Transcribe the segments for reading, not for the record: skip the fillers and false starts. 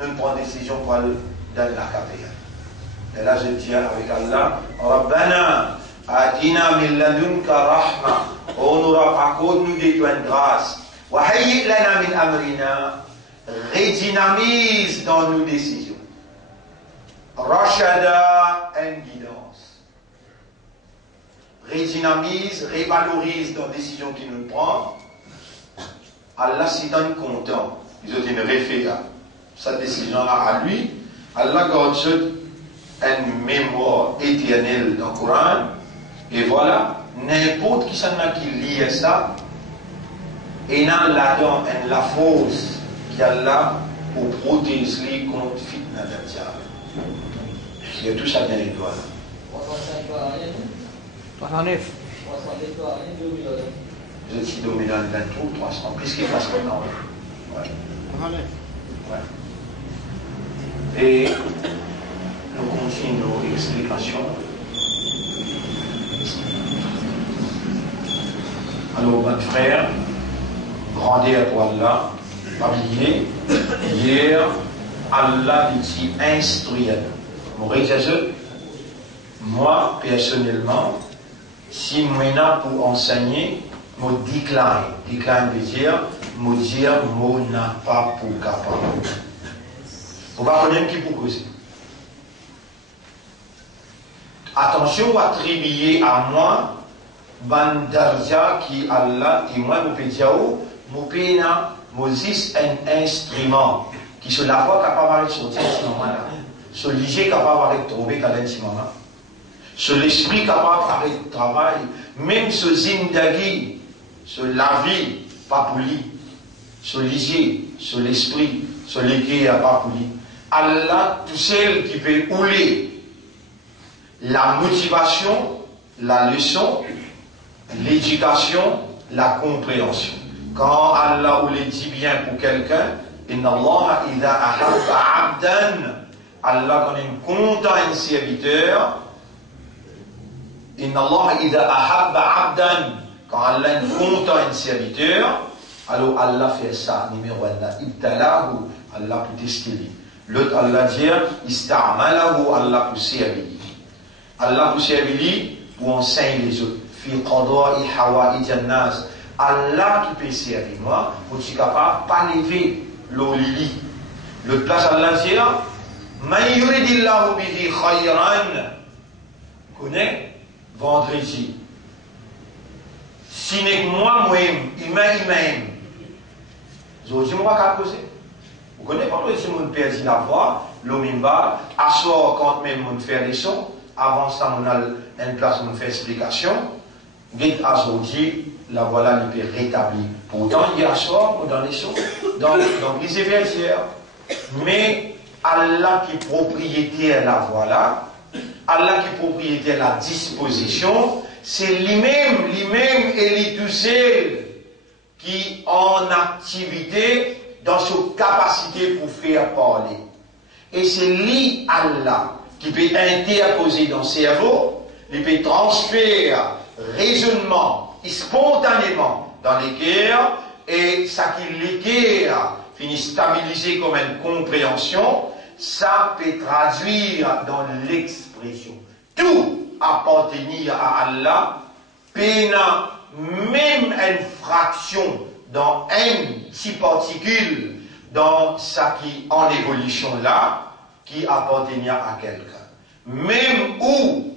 nous prenons décision pour aller dans la carrière. Et là, je dis avec Allah, Rabbana, Adina min ladunka rahma, honora accorde-nous de toi une grâce, wa hayyi lana min amrina, redynamise dans nos décisions. Rashada, une guidance. Redynamise, révalorise dans les décisions qu'il nous prend. Allah s'y donne content. Ils ont une référence. Cette décision-là à lui, Allah garde une mémoire éternelle dans le Coran. Et voilà, n'importe qui s'en a qui lit ça, et n'a là-dedans la force qu'il y a là pour protéger contre fitna de diable. Il y a tout ça dans les doigts là. 69. Je suis dominé dans le 23 ou 300, plus qu'il passe maintenant. Ouais. Ouais. Et nous continuons nos explications. Alors, mon frère, grandeur pour Allah, oublié, hier, Allah dit instruit. Moi, personnellement, si moi là pour enseigner, je décline. Décline veut dire, moi n'a pas pour capable. Vous ne connaissez qui pour causer. Attention à attribuer à moi, Bandarja qui Allah, et moi, je peux dire, Moses un instrument qui se la voix capable de sortir ce moment-là. Ce léger capable de trouver ce moment-là. Ce l'esprit capable de travail, même ce zindagi, ce la vie, pas pour lui. Ce léger, ce l'esprit, ce légué, pas pour lui. Allah, tout seul qui peut ouler la motivation, la leçon, l'éducation, la compréhension. Quand Allah ou les dit bien pour quelqu'un, Inna Allah idha ahabba abdan, Allah quand il compte un serviteur, Inna Allah idha ahabba abdan, quand Allah compte un serviteur, alors Allah fait ça, numéro 1, ibtalahu, Allah pour tester lui. L'autre Allah dit, ista'amalahu, Allah pour servir. Allah pour servir lui, pour enseigner les autres. Fi qada'i hawa'i jannas. Allah qui peut servir moi, pour être capable de pas lever l'olili. Le place Allah dit, man yuridillahu bihi khayran. Connais, vendredi. Si n'est que moi, il m'aime. Je dis, moi, qu'à causer. Vous connaissez pas, si on perd la voix, l'omimba, à soir, quand même on fait les sons, avant ça, on a une place où on fait explication. Vite à aujourd'hui, la voilà il peut rétablir. Pourtant, il y a un soir dans les sons, dans les éversières. Mais Allah qui est propriétaire la voilà, Allah qui est propriétaire la disposition, c'est lui-même et lui tout seul qui en activité dans sa capacité pour faire parler. Et c'est lui, Allah, qui peut interposer dans le cerveau, il peut transférer raisonnement, spontanément dans les cœurs, et ça qui les cœurs finit stabilisé comme une compréhension, ça peut traduire dans l'expression. Tout appartenir à Allah, pénant même une fraction dans une petite particule dans ça qui en évolution là, qui appartenir à quelqu'un. Même où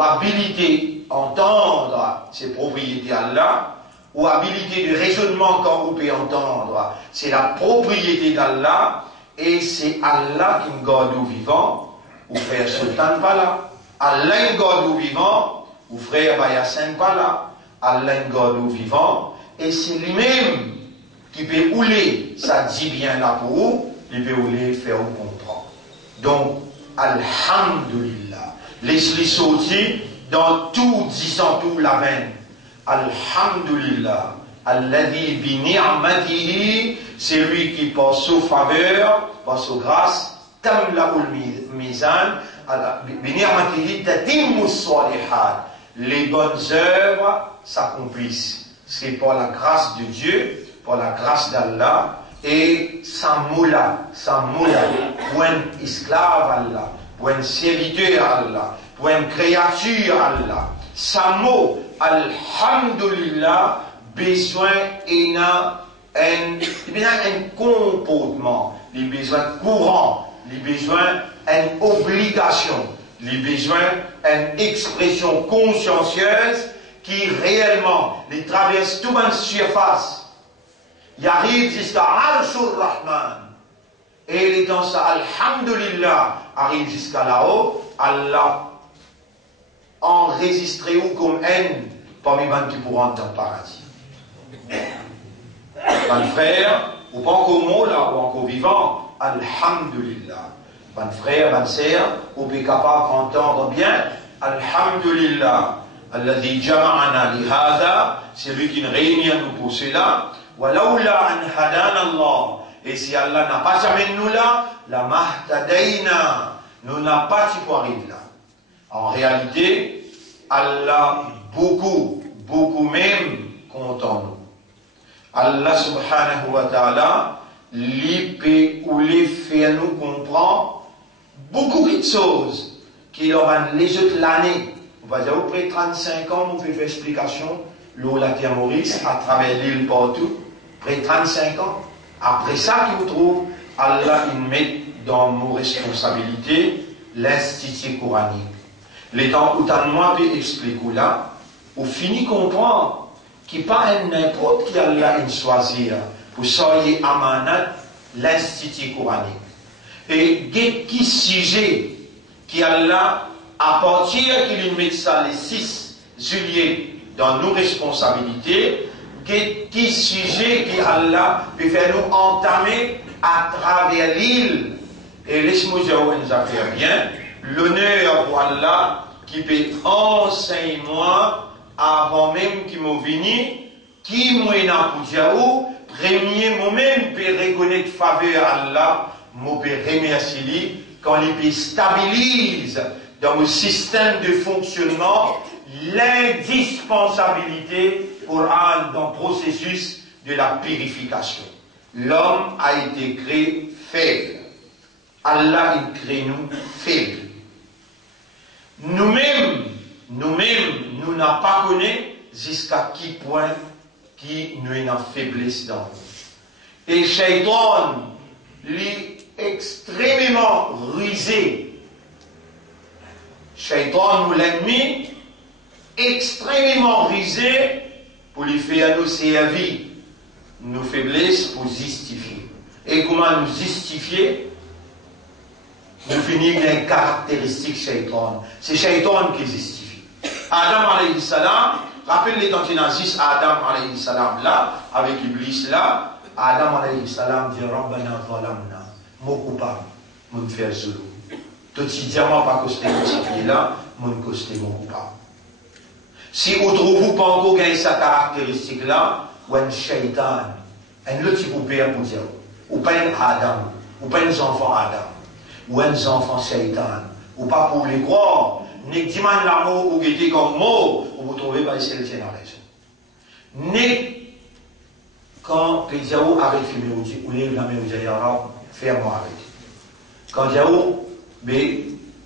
habilité entendre ses propriétés à Allah, ou habilité de raisonnement quand vous pouvez entendre, c'est la propriété d'Allah, et c'est Allah qui nous garde au vivant, ou frère Sultan pas là. Allah nous garde au vivant, ou frère Bayassin pas là. Allah nous garde au vivant, et c'est lui-même qui peut ouler, ça dit bien là pour vous, il peut ouler, faire vous comprendre. Donc, Alhamdulillah, laisse-les sortir dans tout, disant tout la veine. Alhamdulillah, alladhi bi ni'matihi, c'est lui qui par sa faveur, par sa grâce, tamla'ul mizan, bi ni'matihi tatimmu salihat. Les bonnes œuvres s'accomplissent. C'est par la grâce de Dieu, par la grâce d'Allah, et sa moula, pour un esclave Allah, pour un serviteur Allah, pour une créature Allah. Sa mot, alhamdulillah, besoin et un comportement, les besoins courants, les besoins une obligation, les besoins une expression consciencieuse qui réellement les traverse toute une surface. Il arrive jusqu'à Arshur Rahman. Et les dans ça, alhamdulillah, arrive jusqu'à là-haut, Allah enregistré ou comme haine parmi les qui pourront dans le paradis. Mon frère, ou pas encore mot là, ou encore vivant, alhamdulillah. Mon frère, ma sœur, ou bien capable d'entendre bien, alhamdulillah. Alladhi jama'ana li hadha, c'est lui qui nous réunit à nous pour cela. Walaula an hadana Allah. Et si Allah n'a pas jamais nous là, la mahtadaina, nous n'a pas tu peux arriver là. En réalité, Allah beaucoup même content nous. Allah subhanahu wa ta'ala, l'épée ou les fait nous comprend beaucoup de choses qui leur ont les autres l'année. On va dire, après 35 ans, on fait une explication, l'eau la terre Maurice, à travers l'île partout, après 35 ans. Après ça, qu'il trouve, Allah il met dans nos responsabilités l'institut coranique. Les temps où t'as moi peut expliquer là, ou fini comprendre qu'il n'y a pas un n'importe qui Allah il choisir pour soyez amanat l'institut coranique. Et qui sujet qui Allah à partir qu'il met ça les 6 juillet dans nos responsabilités, qui sujet qui Allah peut faire nous entamer à travers l'île. Et laisse-moi dire où nous a fait bien, l'honneur pour Allah qui peut enseigner moi avant même qu'il m'ait venu, qui m'a pour dire premier moi-même peut reconnaître faveur à Allah, moi peut remercier lui quand il peut stabilise dans le système de fonctionnement l'indispensabilité pour un dans le processus de la purification. L'homme a été créé faible. Allah il crée nous faibles. Nous-mêmes, nous n'avons pas connu jusqu'à qui point qui nous est en faiblesse dans nous. Et Shaitan, lui, extrêmement rusé. Shaitan, nous l'ennemi, extrêmement rusé pour lui faire nous servir nos faiblesses pour justifier. Et comment nous justifier? Nous finissons avec une caractéristique Shaitan. C'est Shaitan qui justifie. Adam alayhi salam, rappelez-les quand il agisse Adam alayhi salam là, avec Iblis là, Adam alayhi salam dit Rabbana zalamna, mon coupable, mon frère Zulu. Quotidiennement, pas que c'était là, mon costé mon coupable. Si vous trouvez pas encore gagné cette caractéristique là, ou un Shaitan, un autre type de père pour dire, ou pas un Adam, ou pas un enfant Adam, ou un enfant Shaitan, ou pas pour les croire, n'est que dimanche l'amour ou guetter comme mot, ou vous trouvez pas ici le tien en raison. N'est quand Pédiaou arrête de fumer, ou lève la main, vous allez faire-moi arrêter. Quand Diaou,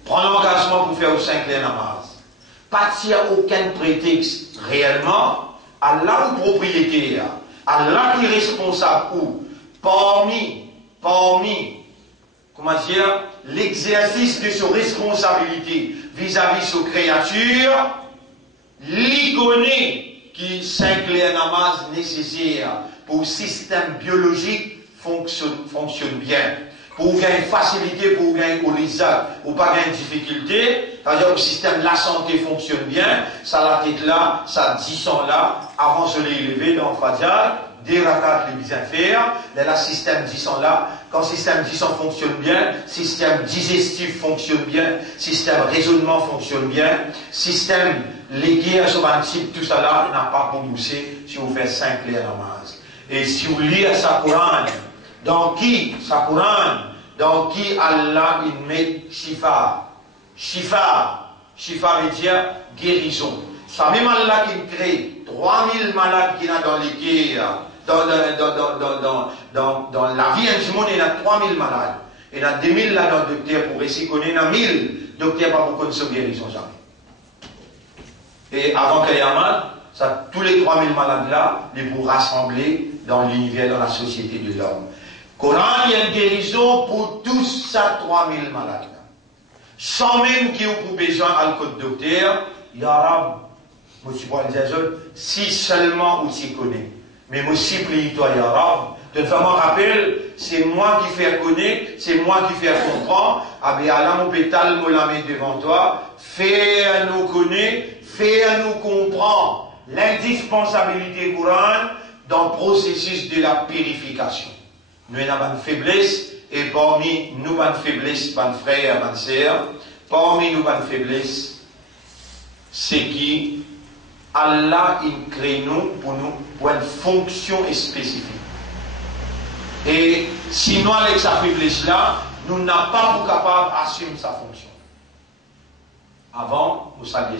prend l'engagement pour faire au 5 clés namaz. Pas s'il n'y a aucun prétexte réellement, Allah ou propriétaire, Allah qui est responsable ou parmi, comment dire, l'exercice de ses responsabilités vis-à-vis de ses créatures, l'iconé qui 5 clés namaz nécessaire pour le système biologique fonctionne bien. Pour gagner facilité, pour gagner l'ISAC, ou pas gagner difficulté, c'est-à-dire que le système de la santé fonctionne bien, ça la tête là, ça 10 ans là, avant je l'ai élevé dans Fadjal, des rakat les bien faire, le système 10 ans là, quand le système 10 ans fonctionne bien, système digestif fonctionne bien, système raisonnement fonctionne bien, système légué, type, tout ça là, n'a pas pour pousser si vous faites 5 clés à namaz. Et si vous lisez sa Coran, dans qui Allah il met shifa. Shifa veut dire guérison. Ça même Allah qui crée 3000 malades qui sont dans les guerres, dans la vie du monde, il y a 3000 malades. Il y a 2000 là dans le docteur pour essayer qu'on ait 1000 docteurs pas pour qu'on se guérison jamais. Et avant qu'il y ait un mal, ça, tous les 3000 malades là, les pour rassembler dans l'univers, dans la société de l'homme. Coran, il y a une guérison pour tous ça 3000 malades. Sans même qu'il y ait besoin à le docteur, il y aura, moi je pourrais dire, si seulement ou si connaît. Mais moi si plie-toi, il y aura. De toute façon, rappelle, c'est moi qui fais connaître, c'est moi qui fais comprendre. Ah bien, Allah, mon pétale, me la met devant toi. Fais à nous connaître, fais à nous comprendre l'indispensabilité Coran dans le processus de la purification. Nous avons une faiblesse, et parmi nous, une faiblesse, mes frères, mes sœurs, parmi nous, une faiblesse, c'est qui Allah, il crée nous pour une fonction spécifique. Et sinon, avec sa faiblesse-là, nous n'avons pas pour capable d'assumer sa fonction. Avant, vous savez,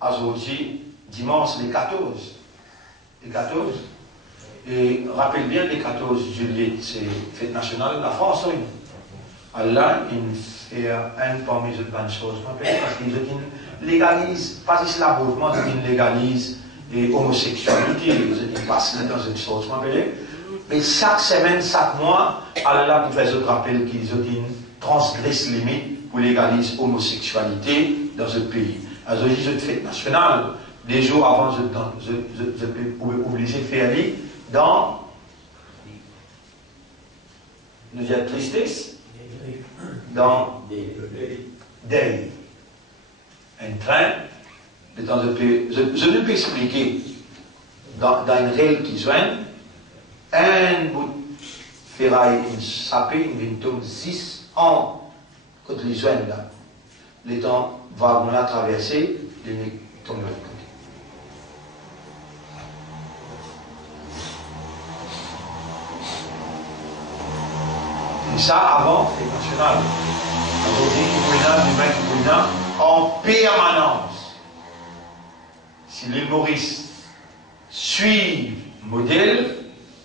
aujourd'hui, dimanche, les 14. Les 14. Et rappelle bien, les 14 juillet, c'est fête nationale de la France, oui. Allah, il fait un parmi les bonnes choses, parce qu'ils légalise, pas juste l'avortement, ils légalise l'homosexualité, ils passent dans une chose, mais chaque semaine, chaque mois, Allah pour faire un rappel qu'ils transgressent les limites pour légaliser l'homosexualité dans ce pays. Alors, je dis une fête nationale, des jours avant, je peux obliger de faire aller dans la tristesse, dans Deuil. Un train, je ne peux expliquer dans une règle qui joigne, un bout de ferraille, une sapée, une tombe 6 ans, quand les joignent là, les temps va la traverser, les tombent de l'autre côté. Et ça avant, c'est national. Aujourd'hui, en permanence. Si l'île Maurice suit le modèle,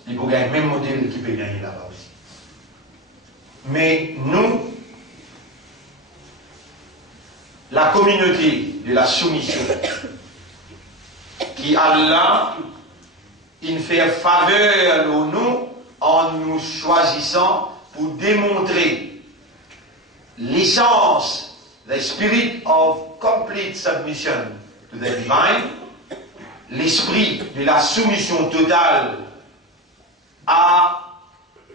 il faut gagner le même modèle qui peut gagner là-bas aussi. Mais nous, la communauté de la soumission, qui Allah, il fait faveur à nous en nous choisissant pour démontrer l'essence, the spirit of complete submission to the divine, l'esprit de la soumission totale à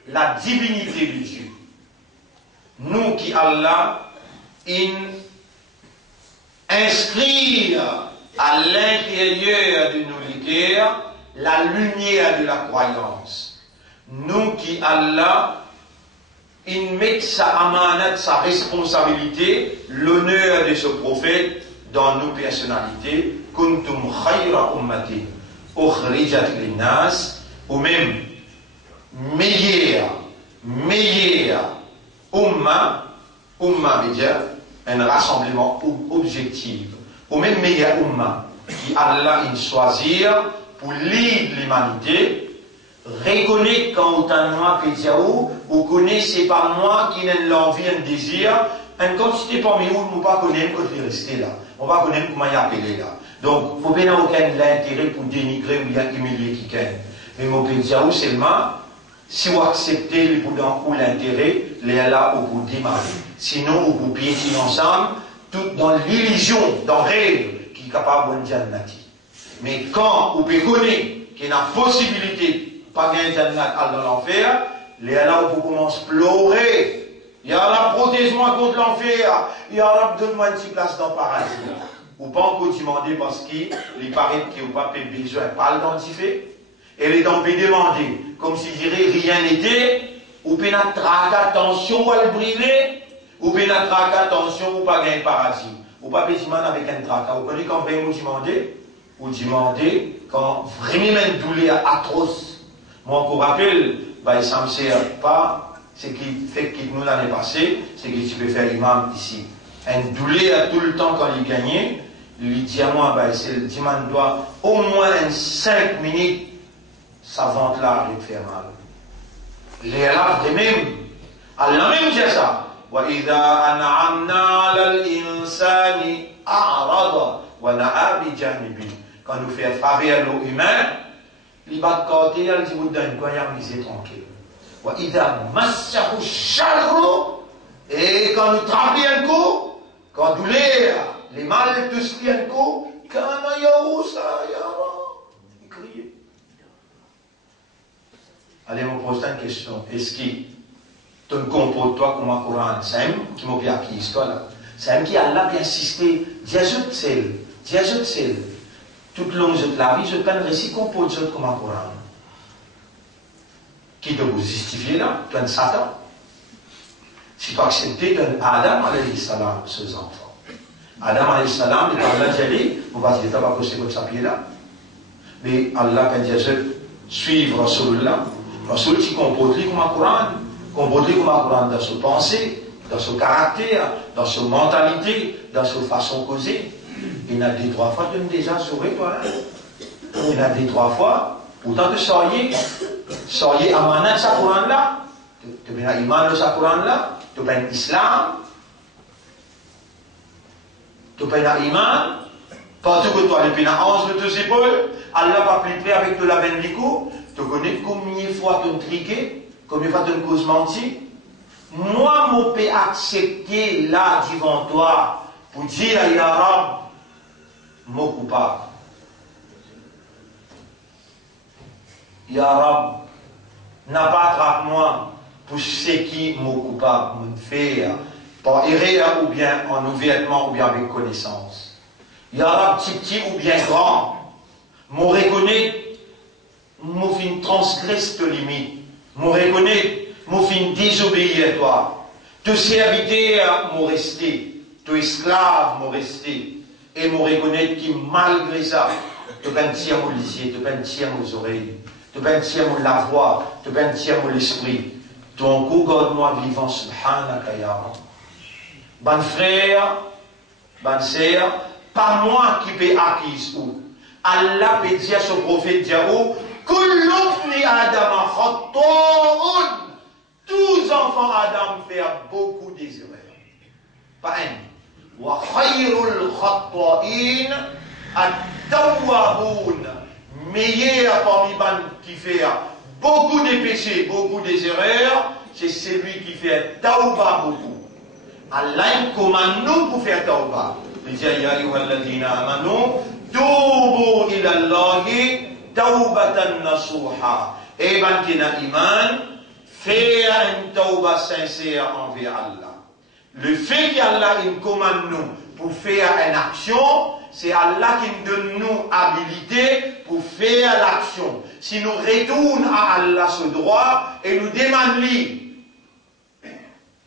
la divinité de Dieu. Nous qui Allah, inscrire à l'intérieur de nos cœurs la lumière de la croyance. Nous qui Allah, met sa amanat, sa responsabilité, l'honneur de ce prophète dans nos personnalités, kuntum khayra ummati, ukhrijat linnas, ou même meilleur umma veut dire un rassemblement objectif, ou même meilleur umma, qui Allah il choisir pour lead l'humanité. Reconnaître quand autant de moi que Diaou, vous connaissez pas moi qui n'a l'envie, un désir, un comme si c'était pas mieux, nous pas connaître quand il rester là. On va connaître comment il appelé là. Donc, faut bien aucun l'intérêt pour dénigrer ou bien humilier quelqu'un. Mais mon pays Diaou seulement, si vous acceptez le boudin ou l'intérêt, les là où vous démarrez. Sinon, vous piétinez ensemble, tout dans l'illusion, dans le rêve, qui est capable de dire nati. Mais quand vous pouvez connaître qu'il y a une possibilité pas gagner dans l'enfer, les là où vous commencez à pleurer. Il y a la protège-moi contre l'enfer. Il y a la donne-moi une petite place dans le paradis. Ou pas encore demander parce qu'il paraît qu'il n'y a pas besoin de pas l'identifier. Et les dents peut demander, comme si dirait rien n'était, ou peut traquer attention ou à le briser, ou peut traquer attention ou pas gagner le paradis. Ou pas demander avec un traquet. Vous connaissez quand vous demandez quand vraiment une douleur atroce. Moi, on rappelle, bah, ça ne me sert pas, ce qui fait que nous l'année passée, c'est que tu peux faire l'imam ici. Un douleur tout le temps quand il gagnait, il dit à moi, bah, c'est le dimanche doit au moins 5 minutes sa vente là va te faire mal. Les Arabes, de même, Allah même dit ça. وَإِذَا أَنْعَمْنَا عَلَى الْإِنسَانِ أَعْرَضَ وَنَأَى بِجَانِبِهِ. Quand nous faisons faveur à l'eau humaine, il va de côté, il dit vous donne quoi, il a misé tranquille. وَإِذَا مَسَّهُ الشَّرُّ. Et quand nous travaillons un coup, quand nous les mal tous viennent un coup, quand il y a où ça, il y a il crie. Allez, on pose une question. Est-ce qu'il te comporte-toi comme un Coran? C'est un qui m'a bien acquis, c'est un qui a là bien insisté. Diajoute celle. Toute longue de la vie, je peux récit comporte comme un Coran. Qui doit vous justifier là? Tu es un Satan. Si tu acceptes Adam alayhi salam, ses enfants. Adam alayhi salam, il parle d'y aller, on va dire, tu vas poster votre papier là. Mais Allah, quand il dit, suivre Rasulullah, Rasul, tu comportes comme un Coran. Comporte comme un Coran dans sa pensée, dans son caractère, dans sa mentalité, dans sa façon de causer. Il y a des 3 fois, tu as déjà sauvé, toi. Il y a des 3 fois, pourtant tu soyez amanat de sa Coran là. Tu as iman de sa Coran là. Tu as l'islam. Tu as iman. Partout que toi, les pénats 11 de tes épaules, Allah va plus près avec de la veine du cou. Tu connais combien de fois tu as triqué, combien de fois tu as cause menti. Moi, je peux accepter là devant toi pour dire à Ya Rab, mon coupable. Ya Rab, n'a pas attrape-moi pour ce qui mon coupable me fait par erreur ou bien en ouvertement ou bien avec connaissance. Ya Rab, petit ou bien grand, me reconnaît, me fin transgresse tes limites, me reconnaît, me fin désobéir à toi. Te serviteur me resté, te esclave me resté, et me reconnaître que malgré ça, te bâtir mon lisier, te bâtir mes oreilles, te bâtir la voix, te bâtir l'esprit. Donc, garde-moi vivant, subhanaka ya Rab. Bon frère, bonne sœur, pas moi qui peux acquise ou. Allah peut dire à son prophète Diaou, Kullubni Adam khatta'un. Tous enfants Adam font beaucoup des erreurs. Pas un. Wa khayrul khatta'in at-tawwabun. Meilleur parmi les qui fait beaucoup de péchés, beaucoup des erreurs, c'est celui qui fait tawba beaucoup. Allah commande nous pour faire tawba. Il dit ya ayyuhalladhina amanu tubu ila Allahi tawbatan nasuha. Et ben qui n'a iman, faire une tawba sincère envers Allah. Le fait qu'Allah nous commande nous pour faire une action, c'est Allah qui nous donne nous habilité pour faire l'action. Si nous retournons à Allah ce droit et nous demandons lui,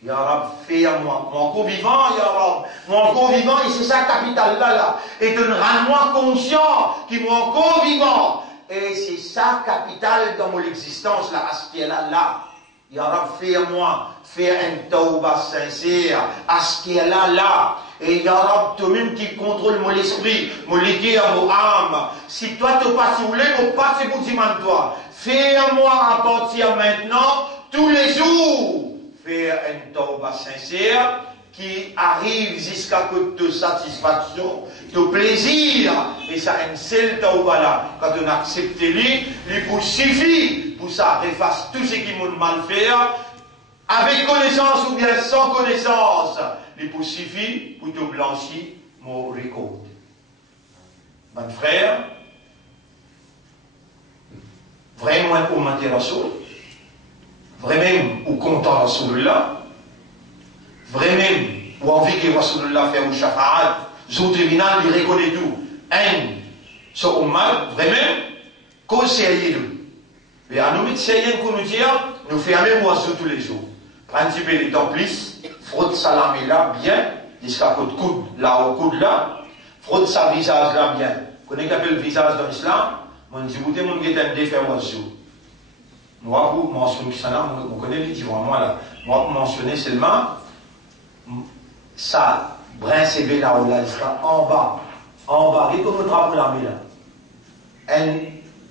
Ya Rab, fais-moi, mon corps vivant, Ya Rab, mon corps vivant, et c'est sa capitale là, et de rendre-moi conscient que mon corps vivant, et c'est sa capitale dans mon existence là, à ce qu'elle a là. Ya Rab, fais-moi, fais un tawba sincère, à ce qu'elle a là. Et Ya Rab, toi-même qui contrôle mon esprit, mon liquide, mon âme. Si toi tu passes où mon passe pour dire toi. Fais-moi à partir maintenant, tous les jours, faire un tawba sincère qui arrive jusqu'à de satisfaction, de plaisir. Et ça, un seul tawba là, quand on accepte lui, il vous suffit pour ça, efface tout ce qui m'a mal fait, avec connaissance ou bien sans connaissance. Il vous suffit pour te blanchir mon récolte. Mon frère, vraiment augmenter la chose, vraiment ou content Rasulullah, vraiment ou envie que Rasulullah fait au shafa'at, au tribunal, il reconnaît tout. Un, ce umma, vraiment, conseiller lui. Mais à nous, c'est qu'on nous dit, nous fermons oiseaux tous les jours. Un petit peu de temps plus, frotte sa lame là, bien, jusqu'à côté coude, là, au coude là, frotte sa visage là, bien. Vous connaissez qu'appelle le visage dans l'islam? Moi, je dis, vous mon guetin de faire oiseau. Moi, pour mentionner ça, vous connaissez les divans, moi là. Moi, pour mentionner seulement, ça, brin CV là, là, en bas, et comme le drapeau l'armée là.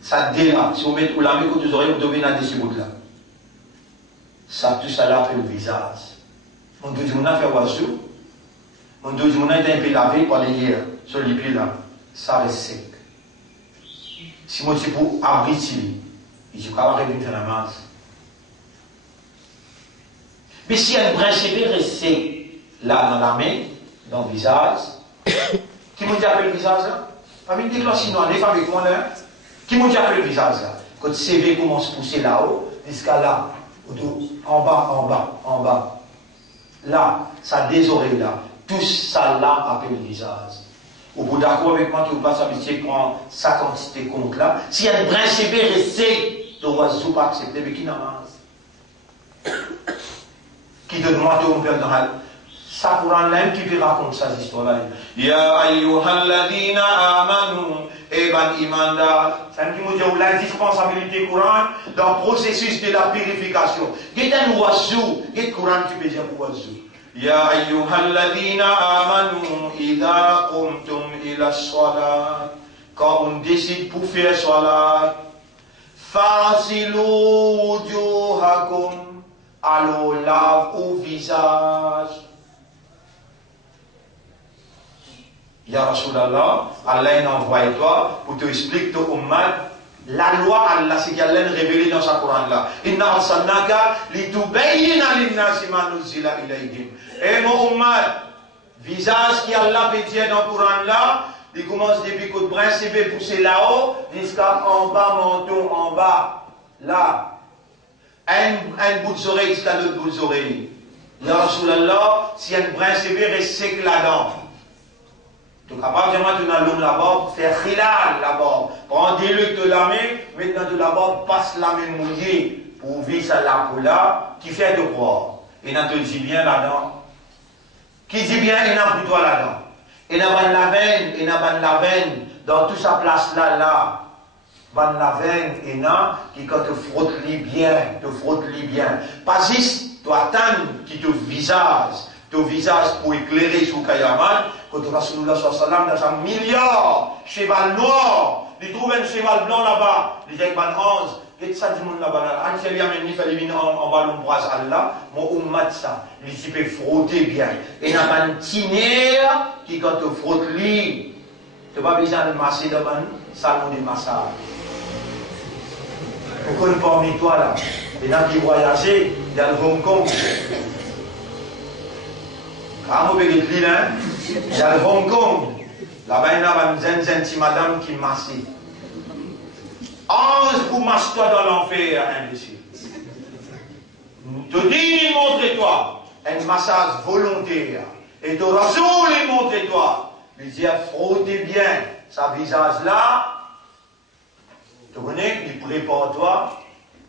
Ça déla. Si vous mettez ou la main contre les oreilles, vous devez nager sur là. Ça, tout ça là fait le visage. On dit, on a fait oiseau. On dit, on a été un peu lavé par les guerres. Sur les pieds là. Ça reste sec. Si moi, je pour abriter, il dit, qu'on va faire la masse. Mais si un principe reste là dans la main, dans le visage, qui m'a dit appelé le visage là? Pas une déclenche non, les avec moi là. Qui m'a dit appelé le visage là? Quand le CV commence à pousser là-haut, jusqu'à là, en bas. Là, ça désoreille là. Tout ça là appelle le visage. Au bout d'accord avec moi, qui vous passe à métier, prend sa quantité compte là. S'il y a un principe resté, tu ne dois pas accepter, mais qui n'a pas. Qui te demande de faire dans la. Ça pour un l'un qui peut raconter cette histoire-là. Ya ayyuhalladhina amanu, eban imanda. Ça me dit, l'indispensabilité courante dans le processus de la purification. Il y a un oiseau, il y a un courant qui peut dire pour oiseau. Ya ayyuhalladhina amanu, idha qumtum ila salat. Quand on décide pour faire salat, fasilu wujuhakum. Alors lave au visage. Ya Rasulallah, Allah envoie toi pour te expliquer ton ummat. La loi Allah, c'est qu'Allah révélé dans sa Coran là. Inna arsalnaka litubayyina linnasi ma nuzila ilayhim. Et mon ummat, visage qui Allah peut dire dans le Coran là, il commence depuis que le brin s'est fait pousser là-haut, jusqu'à en bas, menton en bas, là. Un bout d'oreille jusqu'à l'autre bout d'oreille. Ya Rasulallah, si un brin s'est fait, reste sec là-dedans. Donc, à partir du moment où tu as l'homme là-bas, faire khilal là-bas, prends-le de la main, maintenant de là-bas, passe la main mouillée pour vivre à la peau là, qui fait de croire. Et n'a te dit bien là-dedans. Qui dit bien, il n'a plus toi là-dedans. Et n'a pas la veine, dans toute sa place là. Ban la veine, et n'a, qui quand te frotte-li bien. Pas juste, tu attends qui te visage pour éclairer sur Kayaman, quand Rasulullah sallallahu dans un milliard cheval noir, il trouve un cheval blanc là-bas, il dit avec 11, et ça dit mon là-bas, Ansel Yamen, il fallait venir en ballon bras Allah, mon ummat ça, il s'y peut frotter bien. Et n'a pas un tinaire qui quand te frotte li, tu n'as pas besoin de masser dans un salon de massage. Pourquoi parmi toi là, il y en a qui voyagent, il y a le Hong Kong. Quand vous avez dit là, il y a le Hong Kong. Là-bas, il y a une gentille madame qui masse. 11 pour masser-toi dans l'enfer, imbécile. Te dis, montre-toi. Un massage volontaire. Et te rasoule, montre-toi. Il dit, frottez bien sa visage là. Tu connais, il prépare-toi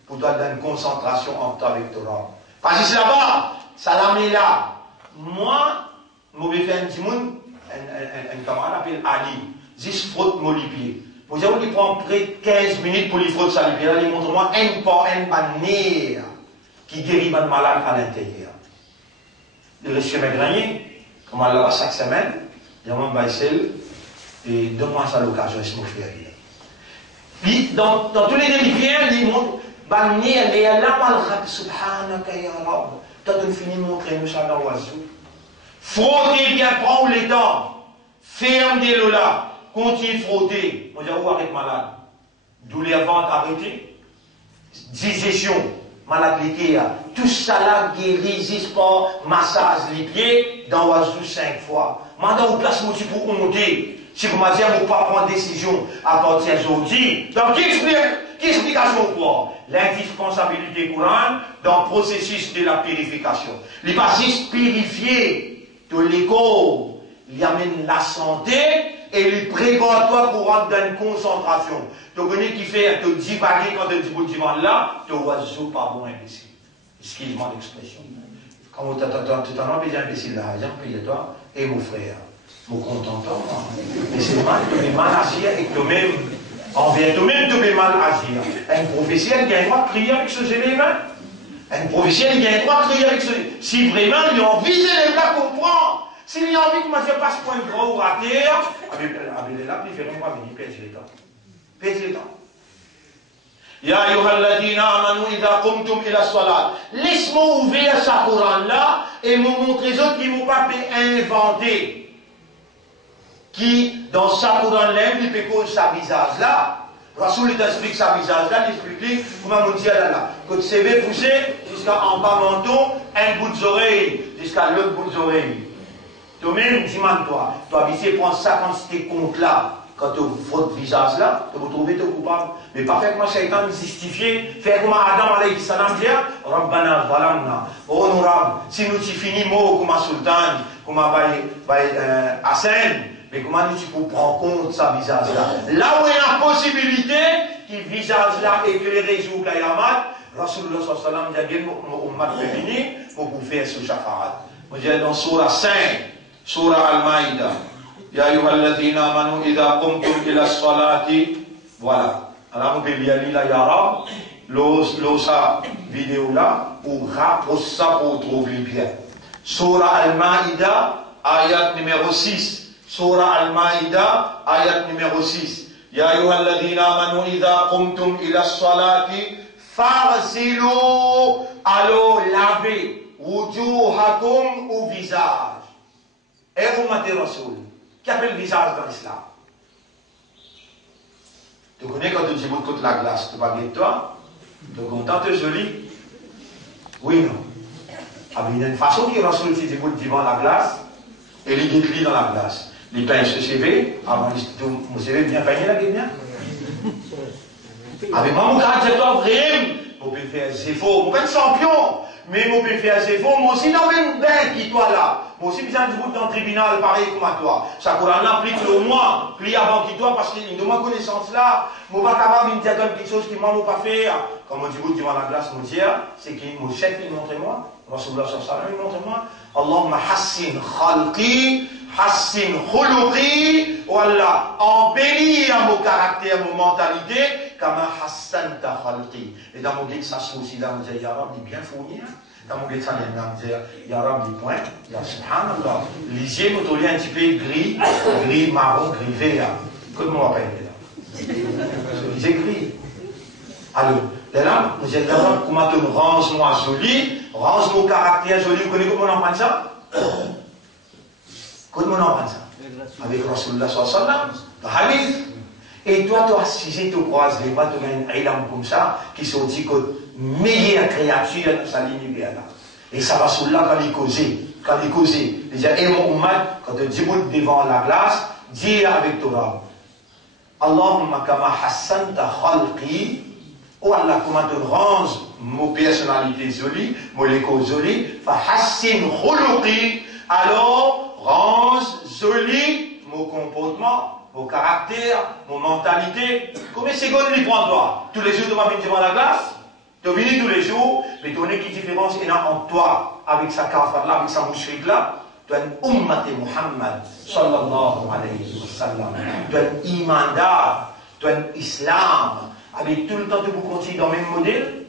pour toi dans une concentration entre toi avec Torah. Parce que c'est là-bas, ça l'a mis là. Moi, je vais faire un petit monde, un camarade appelle Ali, juste frotte mon pied. Vous avez dit, prend près de 15 minutes pour lui frotter sa pied. Il montre-moi un bannière qui guérit mon malade à l'intérieur. Il reste chez mes greniers, comme Allah chaque semaine, il y a un baissel, et donne-moi ça l'occasion, je me fais. Dans tous les rivières, il montre, bannière, et Allah malade, subhanaka ya Rabb. Toi, tu finis de montrer nous ça dans l'oiseau. Frottez bien, prends les dents. Fermez-le là. Continue de frotter. On dit, où arrête malade? Douleur ventre arrêtée. Digestion, malade tout ça là guérit juste par massage les pieds dans l'oiseau 5 fois. Maintenant, on place mon petit pour monter. Si vous m'avez dit, vous ne pas prendre décision à partir d'aujourd'hui. Donc, qui explication quoi? L'indispensabilité courante dans le processus de la purification. Les patients purifiés de l'écho, il amène la santé et il prépare toi pour rentrer dans une concentration. Tu connais qui fait te divaguer quand tu dis au divan là, tu oiseau pas bon imbécile. Excuse-moi l'expression. Quand tu t'en as besoin imbécile là, paye-toi et mon frère. Mon contentement. Mais c'est mal, tu es mal agir avec toi-même. Envers toi-même, tu es mal agir. Un professeur, il a le droit de crier avec ce élément. Un professeur, il a le droit de crier avec ce. Si vraiment il a envie de la comprendre, s'il a envie que moi je passe pour un grand orateur, avec là, il fait vraiment pas venir perdre le temps. Perdre le temps. Ya ayyuhalladhina amanu idha qumtum ila salat. Laisse-moi ouvrir ce Coran-là et me montrer autres qui m'ont pas inventé. Qui, dans ce Coran-là, il peut cause sa visage-là. Rasoul t'explique sa visage-là, il explique comment on dit là. Quand tu sais pousser jusqu'à en bas menton, un bout d'oreille, jusqu'à l'autre bout d'oreille. Toi-même, dis-moi, toi, tu prends ça quand tu comptes là. Quand tu votre visage là, tu vas trouver ton coupable. Mais pas faire comme Shaitan justifié, faire comme Adam alayhi salam dit, Rabbana zalamna, honorable, si nous tu finis mot comme Sultan, comme Hassan, mais comment nous tu peux prendre compte sa visage là? Là où il y a la possibilité, qui visage là éclairé jour Kayamat, Rasulullah sallallahu alayhi wa sallam dit, on m'a féminin pour vous faire ce shafarat. On dit dans Surah 5, Surah Al-Ma'idah. Ya ayyuhalladhina amanu idha qumtum ila salati. Voilà. Alors on peut lire là Yarab, l'osa vidéo là, ou rapproche ça pour trouver bien. Surah Al-Ma'idah, ayat numéro 6. Surah Al-Ma'idah, ayat numéro 6. Ya ayyuhalladhina amanu idha qumtum ila salati farzilu, allo laver wujuhakum ou visage. Et vous mettez Rasoul. Qui appelle le visage dans l'islam? Tu connais quand tu dis contre la glace, tu parles de toi? Tu es content, tu es joli? Oui, non. Ah, mais il y a une façon qui Rasoul dit devant la glace et il dit dans la glace. Il peint ce CV, avant mon CV bien peigné là, bien. Avec moi, mon caractère, toi, vraiment, on peut faire zéro, on peut être champion. Mais mon peut faire zéro, moi aussi, dans le même bain qui toi là. Moi aussi, besoin de vous dans le tribunal, pareil comme à toi. Ça Coran applique le moins, plus avant que toi, parce qu'il de ma connaissance là, moi pas capable de dire quelque chose qui moi pas faire. Comme on dit, vous devant la glace, mon Dieu, c'est qu'il mon chef, il montre-moi. Rasulullah sallallahu alayhi wa sallam, il montre-moi. Allahumma hassin khalqi, hassin khuluqi, voilà, embellis à mon caractère, mon mentalité, comme un hassan ta khalqi. Et dans mon guide, ça se aussi là, on dit, Ya Rab, il est bien fourni, hein. Dans mon guide, ça vient de dire, Ya Rab, il point, Ya Subhanallah. Lisier, vous un petit peu gris, gris, marron, gris, vert. Comment on appelle là? Lisez gris. Alors, là, vous êtes là, comment tu range-moi joli, range mon caractère joli, vous connaissez comment on en prend ça? Comment on en prend ça? Avec Rasulullah sallallahu alayhi wa sallam, hadith. Et toi, si tu croises les bras, tu as une ilham comme ça, qui sont dit que meilleure créature dans sa ligne là. Et ça va sur là quand il causait. Il dit, et mon ummat, quand tu dis devant la glace, dis avec Torah. Allahumma kama hassanta khalqi. Oh Allah, comment tu ranges mon personnalité jolie, mon écho joli, fa hassin khuluqi. Alors, range joli mon comportement, mon caractère, mon mentalité. Combien de secondes il prend toi? Tous les jours, tu vas venir devant la glace? Tu vas venir tous les jours, mais tu connais qui différence il y a entre toi, avec sa kafar là, avec sa mouchrik là? Tu as une ummat Muhammad, sallallahu alayhi wa sallam. Tu as une imandar, tu as un islam. Avec tout le temps que vous continuez dans le même modèle,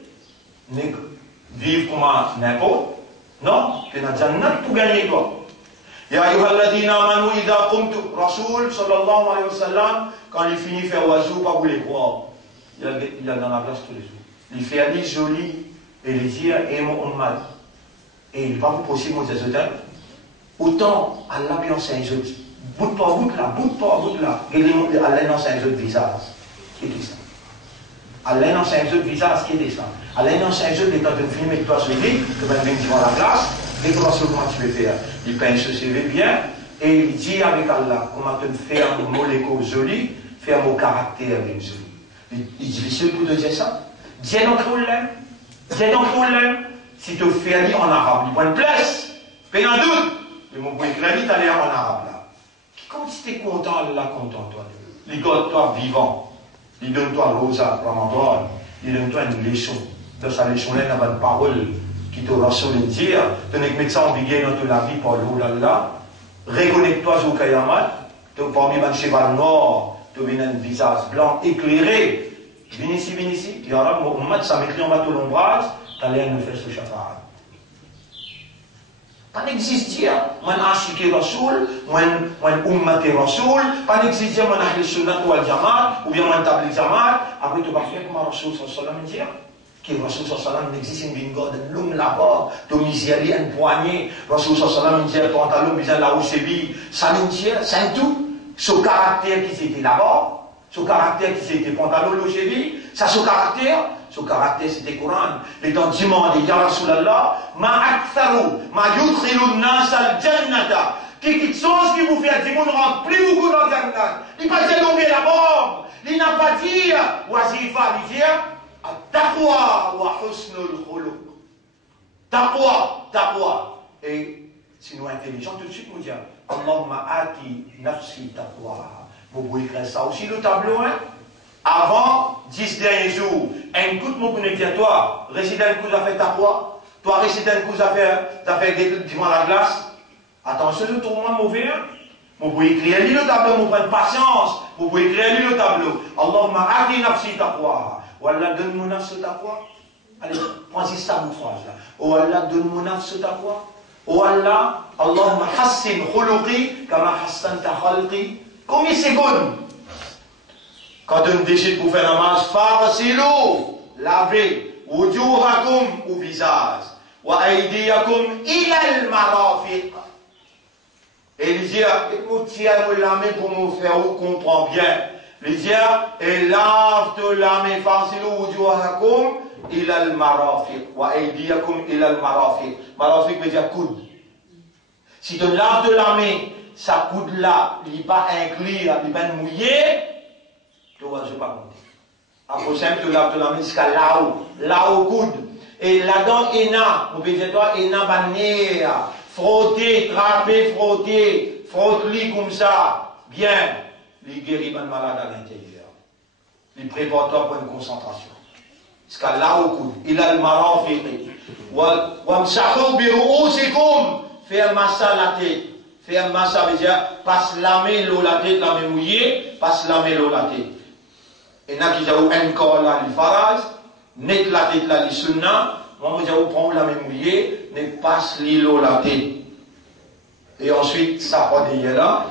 mais vivre comme n'importe. Non, tu as déjà pour gagner toi. Ya ayyuhalladhina amanu idha qumtum, Rasoul sallallahu alayhi wa sallam, quand il finit de faire oiseau, pas vous les croire. Il a dans la place tous les jours. Il fait aller joli et il dit et mon ummat. Et il va vous poser mon zézotin. Autant Allah bien enseigne un autre. Bout par bout là. Et Allah enseigne un autre visage. Qui dit ça? Allah enseigne un autre visage. Qui dit ça? Allah enseigne un autre quand tu finis avec toi celui, tu vas venir devant la classe. Et comment tu peux faire? Il peint ce CV bien et il dit avec Allah comment tu fais un molécule joli, faire mon caractère bien joli. Il est difficile pour te dire ça. Dis donc problème. Si tu fais aller en arabe, il prend une place. Fais un doute. Mais mon point clair, tu allais en arabe là. Quand tu es content, Allah content toi. Il donne toi vivant. Il donne toi rosa, ramadan. Il donne toi une leçon. Dans sa leçon là, il y a une parole qui te rassure de dire, tu n'es que médecin obligé dans toute la vie par l'Oulala, reconnecte-toi au Kayamat, tu es parmi un cheval noir, tu viens un visage blanc éclairé, viens ici, il y aura Mohamed, ça m'écrit en bas de l'ombrage, tu allais nous faire ce chafarat. Pas n'existe dire, moi ashiki Rasoul, moi ummati Rasoul, pas n'existe dire, moi ahl sunnat wal jamaat, ou bien moi tabligh jamaat, après tu vas faire comme Rasoul sallallahu alayhi wa sallam dire. Que Rasul sallallahu n'existe une bingo de l'homme là-bas, de miséricorde, une poignée. Rasul sallallahu dit pantalon, bizarre là où c'est vie. Ça nous dit, c'est tout. Ce caractère qui s'était là-bas, ce caractère qui s'était pantalon, l'eau c'est vie, ça ce caractère c'était Coran. Les temps demandent, ya Rasulallah, ma aktharu, ma yudkhilu nas al-jannata. Quelque chose qui vous fait dire, on rentre plus beaucoup dans le jannat. Il n'a pas dit tomber la bombe. Il n'a pas dit, wazifa, il dit, Taqwa wa husnul khuluq. Taqwa. Et si nous intelligents, tout de suite nous disons Allahumma ati nafsi taqwa. Vous pouvez écrire ça aussi le tableau, hein? Avant 10 derniers jours, un coup de mon connecté à toi, réciter un coup à faire taqwa. Toi, réciter un coup à faire devant la glace. Attention, je trouve moins mauvais, hein? Vous pouvez écrire le tableau, vous prenez patience. Vous pouvez écrire le tableau. Allahumma ati nafsi taqwa. Oh Allah, donne-moi nafs taqwa. Allez, prends-y ça, mon phrase là. Oh Allah, donne-moi nafs taqwa. Oh Allah, Allahumma hassin khuluqi kama hassanta khalqi. Combien de secondes? Quand on décide pour faire namaz, farsilu, lavez, wujuhakum au visage, wa aydiyakum ila al-marafiq. Et il dit, écoutez, la main pour me faire comprendre bien. Il dit, et lave-te la main, farsilu wujuhakum ila al-marafiq, wa aydiyakum ila al-marafiq. Marafiq veut dire coude. Si tu laves de la main, sa coude là, il n'est pas inclus, il n'est pas mouillé, tu vois, je ne vais pas compter. Après ça, tu laves de la main jusqu'à là-haut coude. Et là-dedans, on peut dire, toi, va venir, frotter, trapper, frotter, frotte-lui comme ça, bien. Il guérit le malade à l'intérieur. Il prépare toi pour une concentration. Jusqu'à là-haut coude. Il a le marron fait. Wamsahou biru'usikum. Faire massa la tête. Faire massa veut dire, passe la main, l'eau la tête, la main mouillée, passe la main, l'eau la tête. Et là, qui ont un corps là, les farage, net la tête là, les sunna, moi, vous prendre la main mouillée, net passe l'eau la tête. Et ensuite, ça prend des yeux là,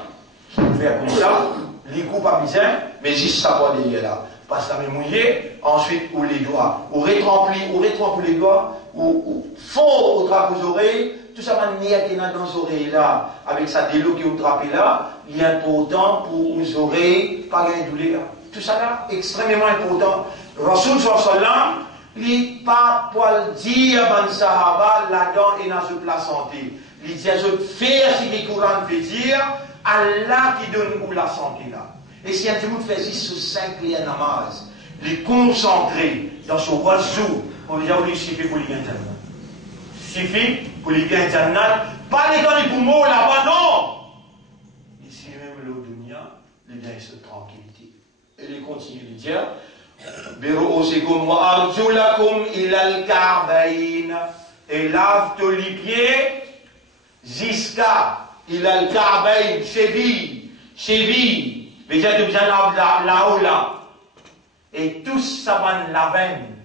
faire comme ça, les coupes à bizarre, mais juste ça prend des yeux là. Passe la main mouillée, ensuite, ou les doigts, ou rétremplis les doigts, ou fort au trappe aux oreilles, tout ça va nier qu'il y a dans les oreilles là, avec ça des lots qui ont trappé là, il est important pour les oreilles, pas gagner douleur. Tout ça là, extrêmement important. Rasoul sallam, il n'est pas pour le dire à ban sahaba, là-dedans et dans une place santé. Il dit, je fais ce que le Coran veut dire, Allah qui donne où la santé là. Et si un petit monde fait 6 ou 5 prières namaz, les concentrer dans son roi jour, on va dire, il suffit pour les gains jannat. Il suffit pour les gains jannat. Pas les gars pour moi là-bas, non! Ici même le dunya, les gains sont tranquillité. Et il continue de dire, Biru'usikum wa arjulakum ilal ka'bayn. Et lave-te les pieds jusqu'à ilal ka'bayn, cheville. Mais j'ai besoin là-haut là. Et tout ça va la veine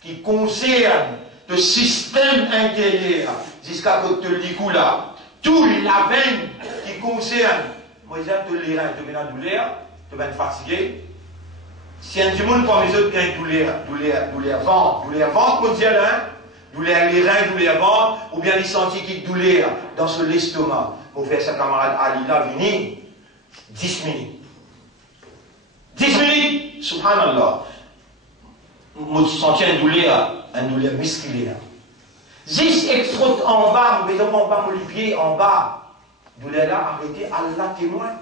qui concerne le système intérieur jusqu'à que tu le coup là. Tout la veine qui concerne, moi j'ai les reins, tu viens de douleur, tu viens de fatigué. Si un monde parmi les autres qui a douleur ventre, comme dire là, douleur les reins, douleur ventre, ou bien les sentis qui douleur dans l'estomac. Mon frère, sa camarade Ali là, vini 10 minutes. 10 minutes, subhanallah. Je sentis une douleur musculaire. Juste extra en bas, mais on va pas mon pied en bas. Douleur là, arrêtez, Allah témoin.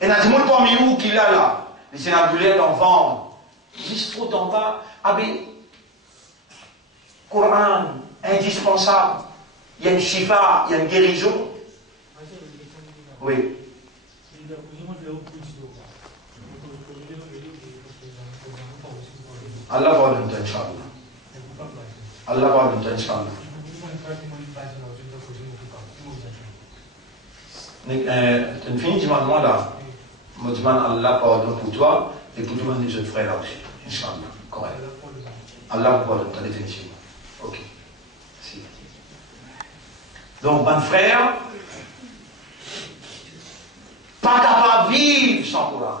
Et dans le monde parmi nous qui l'a là, c'est la douleur dans le ventre. Juste trop en bas, avec Coran, indispensable. Il y a une shifa, il y a une guérison. Oui. Allah va nous donner, Inch'Allah. Allah va nous donner, Inch'Allah. Tu finis, tu m'as demandé là. Je demande Allah pardon pour toi et pour tous les autres frères là aussi. Inch'Allah. Correct. Allah vous pardonne, définitivement. Ok. Donc, mon frère, pas capable de vivre sans Coran.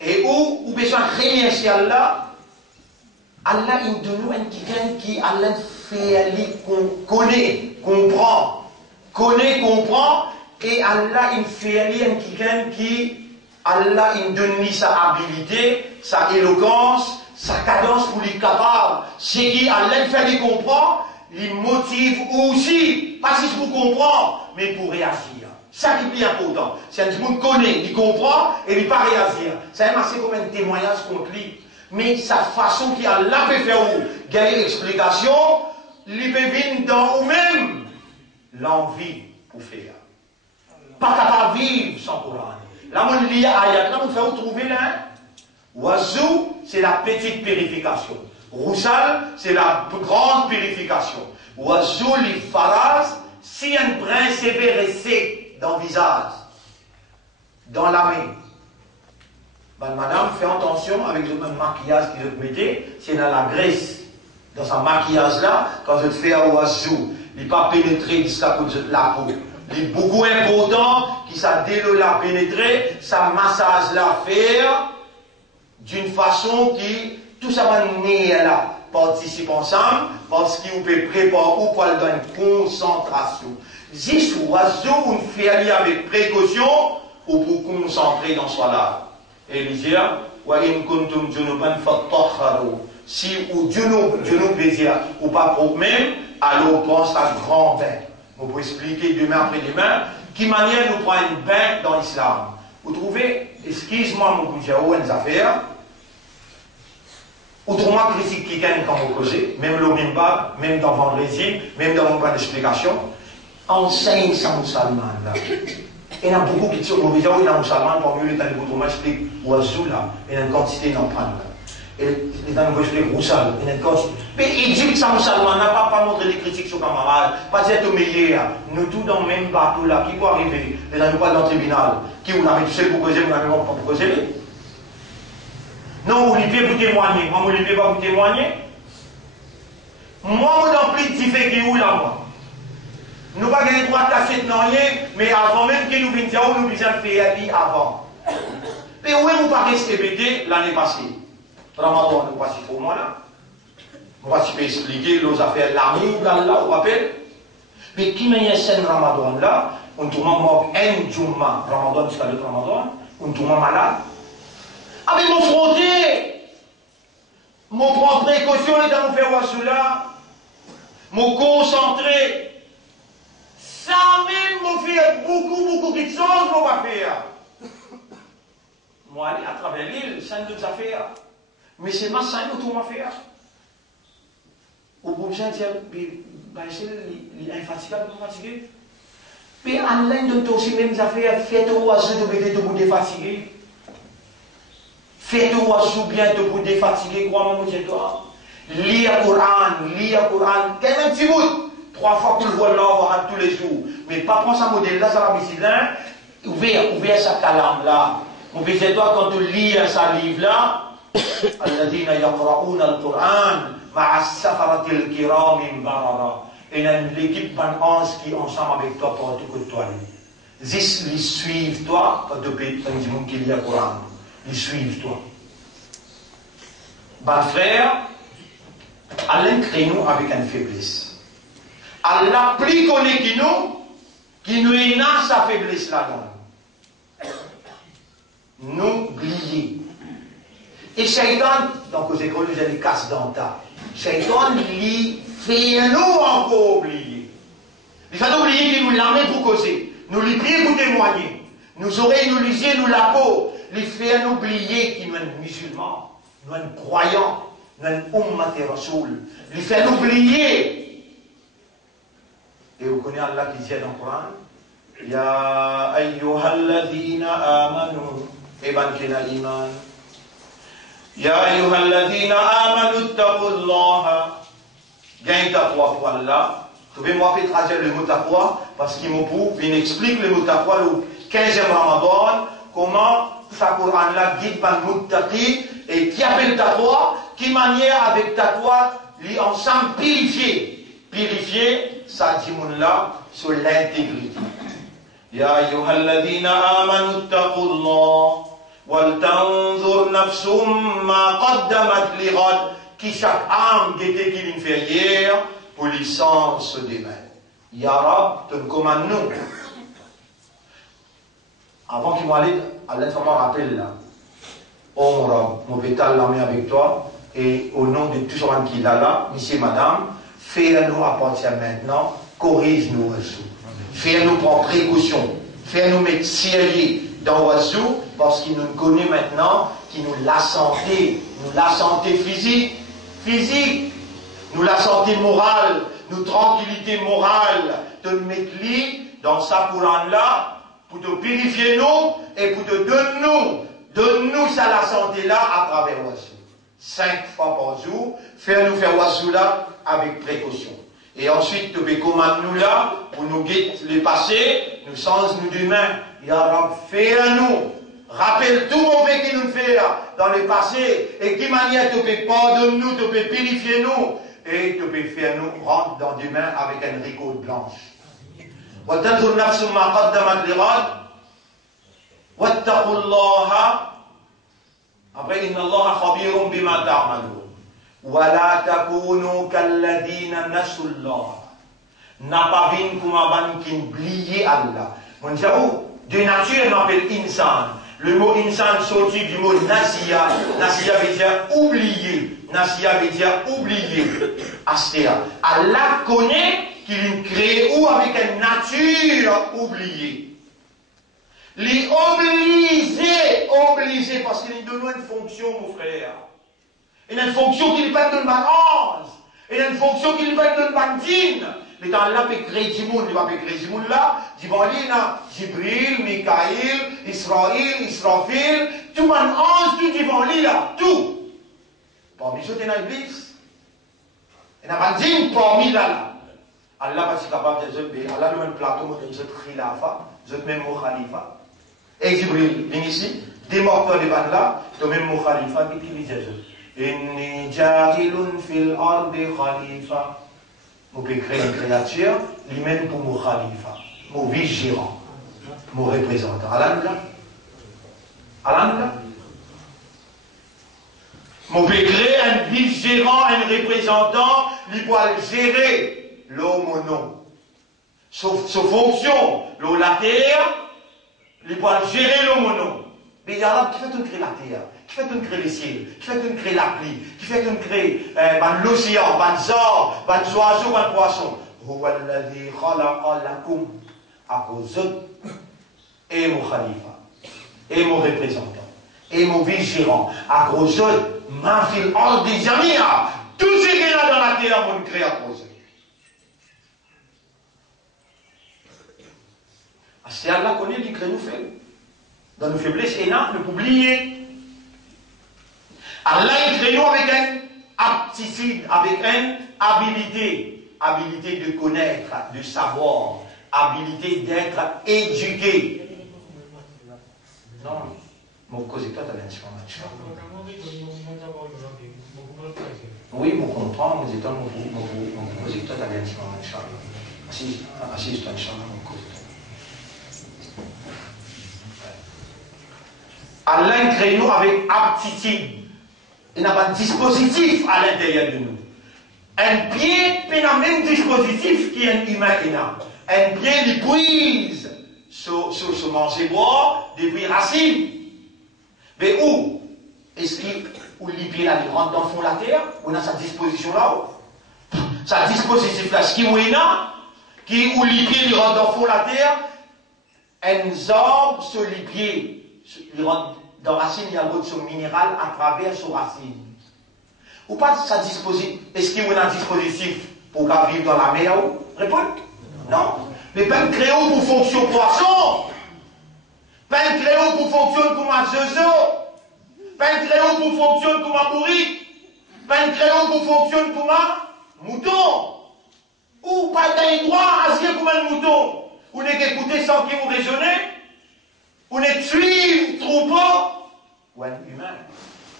Et où besoin de remercier Allah, Allah il donne nous quelqu'un qui Allah fait connaît, comprend, et Allah il fait quelqu'un qui Allah il donne sa habilité, sa éloquence, sa cadence pour lui capable. C'est qui Allah il fait comprend, il motive aussi, pas juste pour comprendre, mais pour réagir. Ça qui est plus important. C'est un monde connaît, il comprend et il pas réagir. Ça a marqué comme un témoignage contre lui. Mais sa façon qui a là peut faire où gagner l'explication, il peut venir dans vous-même l'envie pour faire. Pas capable de vivre sans Coran. Là, on lit ayat, là, on fait où trouver là. Wazou, c'est la petite purification. Roussal, c'est la grande purification. Wazou, les faras, si un brin sévère et sec dans le visage, dans la main. Ben, madame, fais attention avec le même maquillage que je te mettais, c'est dans la graisse. Dans ce maquillage-là, quand je te fais un oiseau, il n'est pas pénétré jusqu'à côté de la peau. Il est beaucoup important que ça déle la pénétrer, ça massage la faire d'une façon qui, tout ça va naître là, participe ensemble, parce qu'il peut préparer ou pour dans une concentration. Juste oiseau, on fait aller avec précaution ou pour concentrer dans soi là. Et il dit, si ou Dieu plaisir ou pas pour même, alors pense à grand bain. On peut expliquer demain après-demain, qui manière nous prendre un bain dans l'islam. Vous trouvez, excuse-moi mon coup de une affaire, autrement critique quelqu'un quand vous causez, même le Mimba, même dans vendredi, même dans mon plan d'explication, enseigne ça musulman là. Il y en a beaucoup qui sont mauvais, il y a un musulman, parmi les temps de vous explique oiseau là, il y a une quantité d'en prendre là. Et les temps vous explique roussal, il y a une quantité. Mais il dit que ça musulman n'a pas montré des critiques sur camarades, pas dire au meilleur, nous tous dans le même bateau là, qui peut arriver, les gens pas dans le tribunal, qui vous l'avez touché pour causer, vous n'avez pas pour causer. Non, Olivier vous témoigner, moi Olivier va vous témoigner. Moi, je n'ai plus de diffé qui est où là, moi. Nous n'avons pas les droits de casser de rien, mais avant même que nous venions dire, nous devons faire avant. Mais où est-ce que vous pas répété l'année passée? Ramadan, nous voici pour moi là. Nous voici pour expliquer nos affaires, l'amour d'Allah, vous rappelez? Mais qui m'a dit ce Ramadan là, on tourne mort un Jumma, Ramadan jusqu'à le Ramadan, on tourne malade. Ah mais mon frotté, mon prendre précaution et dans mon faire wassou là, mon concentrer. Ça même m'a fait beaucoup de choses, mon va faire. Moi, aller à travers l'île, ça ne nous a fait. Mais c'est ma sainte tout m'a fait. Au bout de ça, il est infatigable, pas fatigué. Mais en l'un de aussi même affaires, faites au oiseau de bébé de vous défatiguer. Faites au oiseau bien de vous défatiguer, crois-moi, mon toi. Lire le Coran, quel un petit bout. 3 fois pour le voir là, tous les jours. Mais pas prendre ce modèle-là, ça va me là. Ouvert sa calame là. Mon petit toi, quand tu lis ce livre-là, الذين يقرؤون القرآن مع السفرة الكرام بررا. Et l'équipe Pan-11 qui est ensemble avec toi pour tout que toi. Ils suivent toi, pas de pays, pas du monde qui lit le Coran. Ils suivent toi. Bon frère, Allah crée nous avec une faiblesse. Allah plus connaît qui nous est dans sa faiblesse là-dedans. Nous oublier. Et Shaitan, donc aux écoles, nous avons des casse dans ta. Shaitan, lui, fait nous encore oublier. Il fait oublier qu'il nous l'amène pour causer. Nous lui prions pour témoigner. Nous oreilles, nous lisiez, nous la peau. Il fait nous oublier qu'il nous est musulman, nous est croyant, nous est ummat et rasoul. Il fait nous oublier. Et vous connaissez Allah qui dit dans le Coran, Ya ayyuhalladhina amanu, Eban kena iman. Ya ayyuhalladhina amanu taqullaha. Gagne ta foi pour Allah. Vous pouvez moi faire traduire le mot taqwa, parce qu'il m'explique le mot taqwa, le 15e Ramadan, comment ce Coran-là guide par le muttaqi, et qui appelle taqwa, qui manière avec taqwa, lui ensemble purifier purifier, ça dit là sur l'intégrité. Ya ayyuhalladhina amanu ittaqullah wal tanzur nafsum ma qaddamat lighad, qui chaque âme qui était qu'il inférieure pour l'essence des mains. Ya Rab, te commande nous. Avant qu'il m'aille, Allah me rappelle là. Oh mon Rab, mon pétale la main avec toi, et au nom de tous ceux qui sont là, monsieur, madame, fais-nous à partir maintenant, corrige-nous aussi. Fais-nous prendre précaution. Fais-nous mettre sérieux dans l'oiseau, parce qu'il nous connaît maintenant, qu'il nous la santé physique, nous la santé morale, nous tranquillité morale, de nous mettre lit dans sa Coran là, pour te purifier nous, et pour te donne-nous ça la santé là à travers l'oiseau. 5 fois par jour, faire l'oiseau là avec précaution. Et ensuite, tu peux commander nous là, pour nous guider les passés, nous change nous demain. Ya Rab, fais-nous. Rappelle tout mauvais qui nous fait dans le passé. Et qui manière tu peux pardonner nous, tu peux purifier nous. Et tu peux faire nous rentrer dans demain avec une récolte blanche. وَتَنْظُرْ نَفْسٌ مَا قَدَّمَتْ لِغَدٍ وَاتَّقُوا اللَّهَ. Après, إِنَّ اللَّهَ خَبِيرٌ بِمَا تَعْمَلُونَ وَلَا تَكُونُوا كَالَّذِينَ نَسُوا اللَّهَ. N'a pas vu comme un qui oubliait Allah. Mon Dieu, de nature, on appelle insan. Le mot insan sorti du mot nasiya. Nasiya veut dire oublier. Nasiya veut dire oublier. Astéa. Allah connaît qu'il crée ou avec une nature oubliée. Les obligé, parce qu'il nous donne une fonction, mon frère. Il a une fonction qui lui permet de balance. Il a une fonction qui lui permet de bandine. Mais dans là, il peut créer du monde, il va créer du monde là. Divanlina, Jibril, Mikaïl, Israël, Israfil, tout le monde ange, tout Divanli là, tout. Parmi eux, il y a l'Église. Il y a bandine parmi là. Allah va être capable de dire, Allah nous met un plateau, nous sommes khilafa, nous sommes même au khalifa. Et Jibril, viens ici, démorte les bandes là, nous même au khalifa, qui utilise Jésus. Inni ja'ilun fil ardi khalifa. Vous pouvez créer une créature, lui-même pour mon khalifa, mon vice-gérant, mon représentant. Alan là? Vous pouvez créer un vice-gérant, un représentant, lui pour gérer l'homme ou non. Sauf fonction, l'eau la terre, lui pour gérer l'homme ou non. Mais il y a qui fait tout créer la terre, qui fait tout créer les ciels, qui fait tout créer la pluie, qui fait tout créer l'océan, les arbres, les oiseaux, les poissons. Huwalladhi khalaqa lakum, à cause et mon khalifa, et mon représentant, et mon vice-gérant, à cause ma fille hors des amis, tout ce qu'il y a dans la terre, on crée à cause. C'est Allah qui connaît, il crée nous fait. Dans nos faiblesses énormes, ne pas oublier. Allah il crée nous avec une aptitude, avec une habilité. Habilité de connaître, de savoir. Habilité d'être éduqué. Non, mon cause toi, tu as l'information. Oui, mon comprend, mon état, mon cause toi, tu as l'information. Assise-toi, Inch'Allah, mon cause. Allah crée nous avec aptitude. Il n'a pas de dispositif à l'intérieur de nous. Un pied peut le même dispositif qu'un humain. Un pied il puise sur manger bois depuis racines. Mais où est-ce qu'il pied là, il rentre dans le fond de la terre? On a sa disposition là-haut. Sa dispositif là, ce qui est là, qui où les pieds il rentre dans le fond de la terre, un arbre sur les pieds. Il rentre dans la racine, il y a l'autre minéral à travers son racine. Ou pas sa dispositif. Est-ce qu'il y a un dispositif pour vivre dans la mer? Répondez. Non. Mais pas un crayon pour fonction poisson. Pas un crayon pour fonction comme un zozo. Pas un crayon pour fonction comme un bourrique. Pas un crayon pour fonction comme un mouton. Ou pas d'un droit à se comme un mouton. Vous n'êtes qu'écouter sans qui vous raisonnez. Vous n'êtes suivre troupeau. Ou un humain.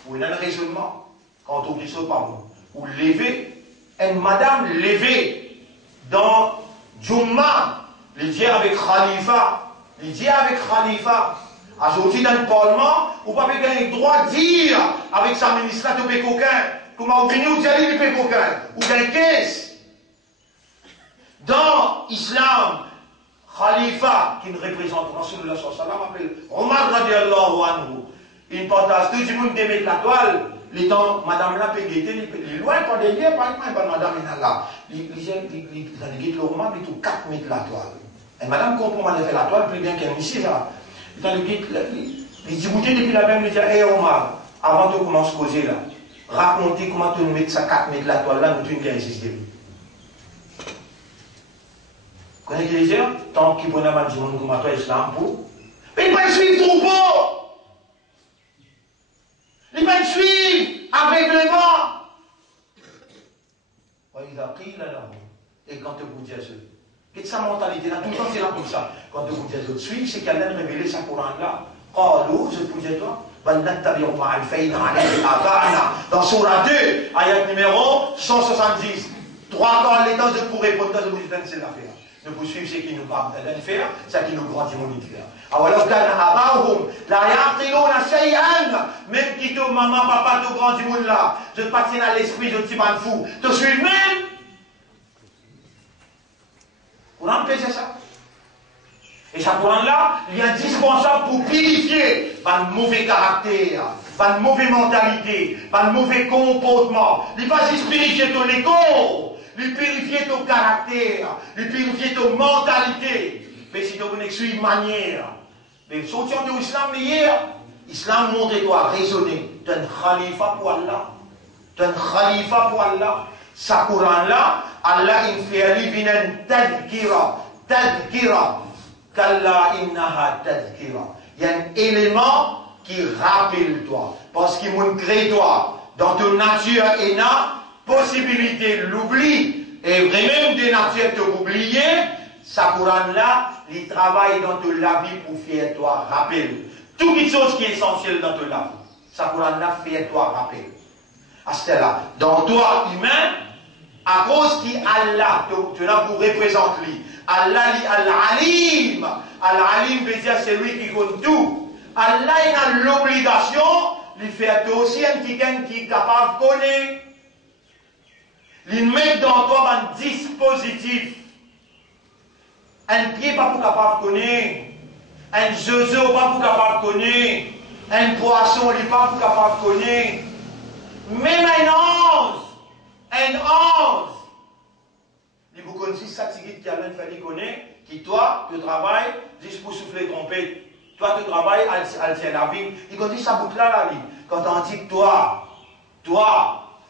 Ou un raisonnement. Quand on dit ça par vous. Ou lever. Une madame levée. dans Jumma, il dit avec Khalifa. Il dit avec Khalifa. Aujourd'hui, dans le Parlement, vous n'avez pas le droit de dire avec sa ministre de Pécoquin, comment vous venez vous dire le Pécoquin, ou d'un caisse. Dans l'islam, Khalifa, qui nous représente Rasulullah sallallahu alayhi wa sallam, appelle Omar radiallahu anhu. Il partage tout le monde de mettre la toile. Les temps, madame là, peut guetter, il est loin, pas derrière, pas madame est là. Il guette le Omar, il tout 4 mètres la toile. Et madame comprend comment elle fait la toile, plus bien qu'elle ici, là. Il dit, goûter depuis la même, il dit, hé Omar, avant de commencer à causer là, racontez comment tu mets ça 4 mètres la toile là, nous tu ne viens insister. Vous connaissez les gens? Tant qu'il y a un monde comme toi, islam pour. Mais il va suivre troupeau! Il va suivre aveuglément! Et quand vous dites ça, quelle est sa mentalité là? Tout le temps c'est là comme ça. Quand vous dites ça, suivre, c'est qu'elle a révélé sa Coran là. قالوا, je vous dis toi, dans Surah 2, ayat numéro 170. 3 quarts les temps, je pourrais répondre, je vous dis c'est l'affaire. Ne vous suivez ce qui nous parle de faire, ce qui nous grandit mon faire. Alors, même qui te maman, papa, te grandit mon là, je te passe à l'esprit, je te dis pas fou, te suis même. Vous empêchez ça? Et ça Coran là, il est indispensable pour purifier par le mauvais caractère, par la mauvaise mentalité, par le mauvais comportement. Il va juste purifier ton écho. Il purifie ton caractère, il purifie ton mentalité. Mais si tu veux suivre une manière, mais sortir de l'islam hier, l'islam montre-toi raisonner. Tu es un khalifa pour Allah. Tu es un khalifa pour Allah. Sa Coran là, Allah il fait arriver une tadkira. Tadkira. Kalla innaha tadkira. Il y a un élément qui rappelle toi. Parce qu'il m'a créé toi. Dans ton nature et possibilité l'oubli et vraiment de nature de oublier, sa Coran là, il travaille dans toute la vie pour faire toi rappel. Toute chose qui est essentielle dans toute la vie. Sa Coran là fait toi rappel. À ce là, dans toi humain, à cause qui Allah, tu l'as pour représenter lui. Allah dit Al-Alim. Al-Alim veut dire c'est lui qui compte tout. Allah il a l'obligation de faire aussi un petit gain qui est capable de connaître. Il met dans toi un dispositif. Un pied pas pour capable de connaître. Un zozo pas pour capable de connaître. Un poisson il pas pour capable de connaître. Même un ange. Un ange. Il vous connaissez ça qui a l'un fallu connaître. Qui toi, tu travailles juste pour souffler trompette. Toi, tu travailles à la vie. Il connaît ça bout là la vie. Quand on dit toi.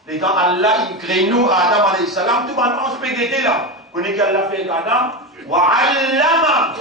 Les temps Allah, il crée nous, Adam alayhi salam, tout le monde se peut guetter là. Vous connaissez qu'Allah fait avec Adam? Wa'allama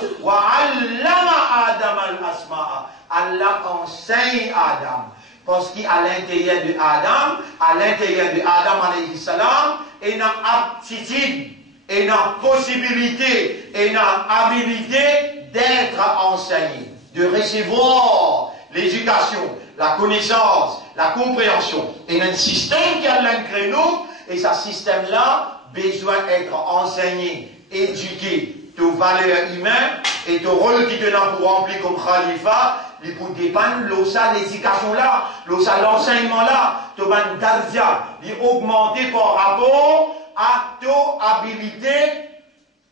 Adam al-asma'a. Allah enseigne Adam. Parce qu'à l'intérieur de Adam alayhi salam, il y a aptitude, il y a possibilité, il y a habilité d'être enseigné, de recevoir l'éducation, la connaissance, la compréhension. Et il y a un système qui a créé nous, et ce système-là, besoin d'être enseigné, éduqué, de valeurs humaines, et de rôle qui te donne pour remplir comme khalifa, il faut dépendre de l'éducation-là, l'enseignement-là, de bandadia, il augmenter par rapport à ton habilité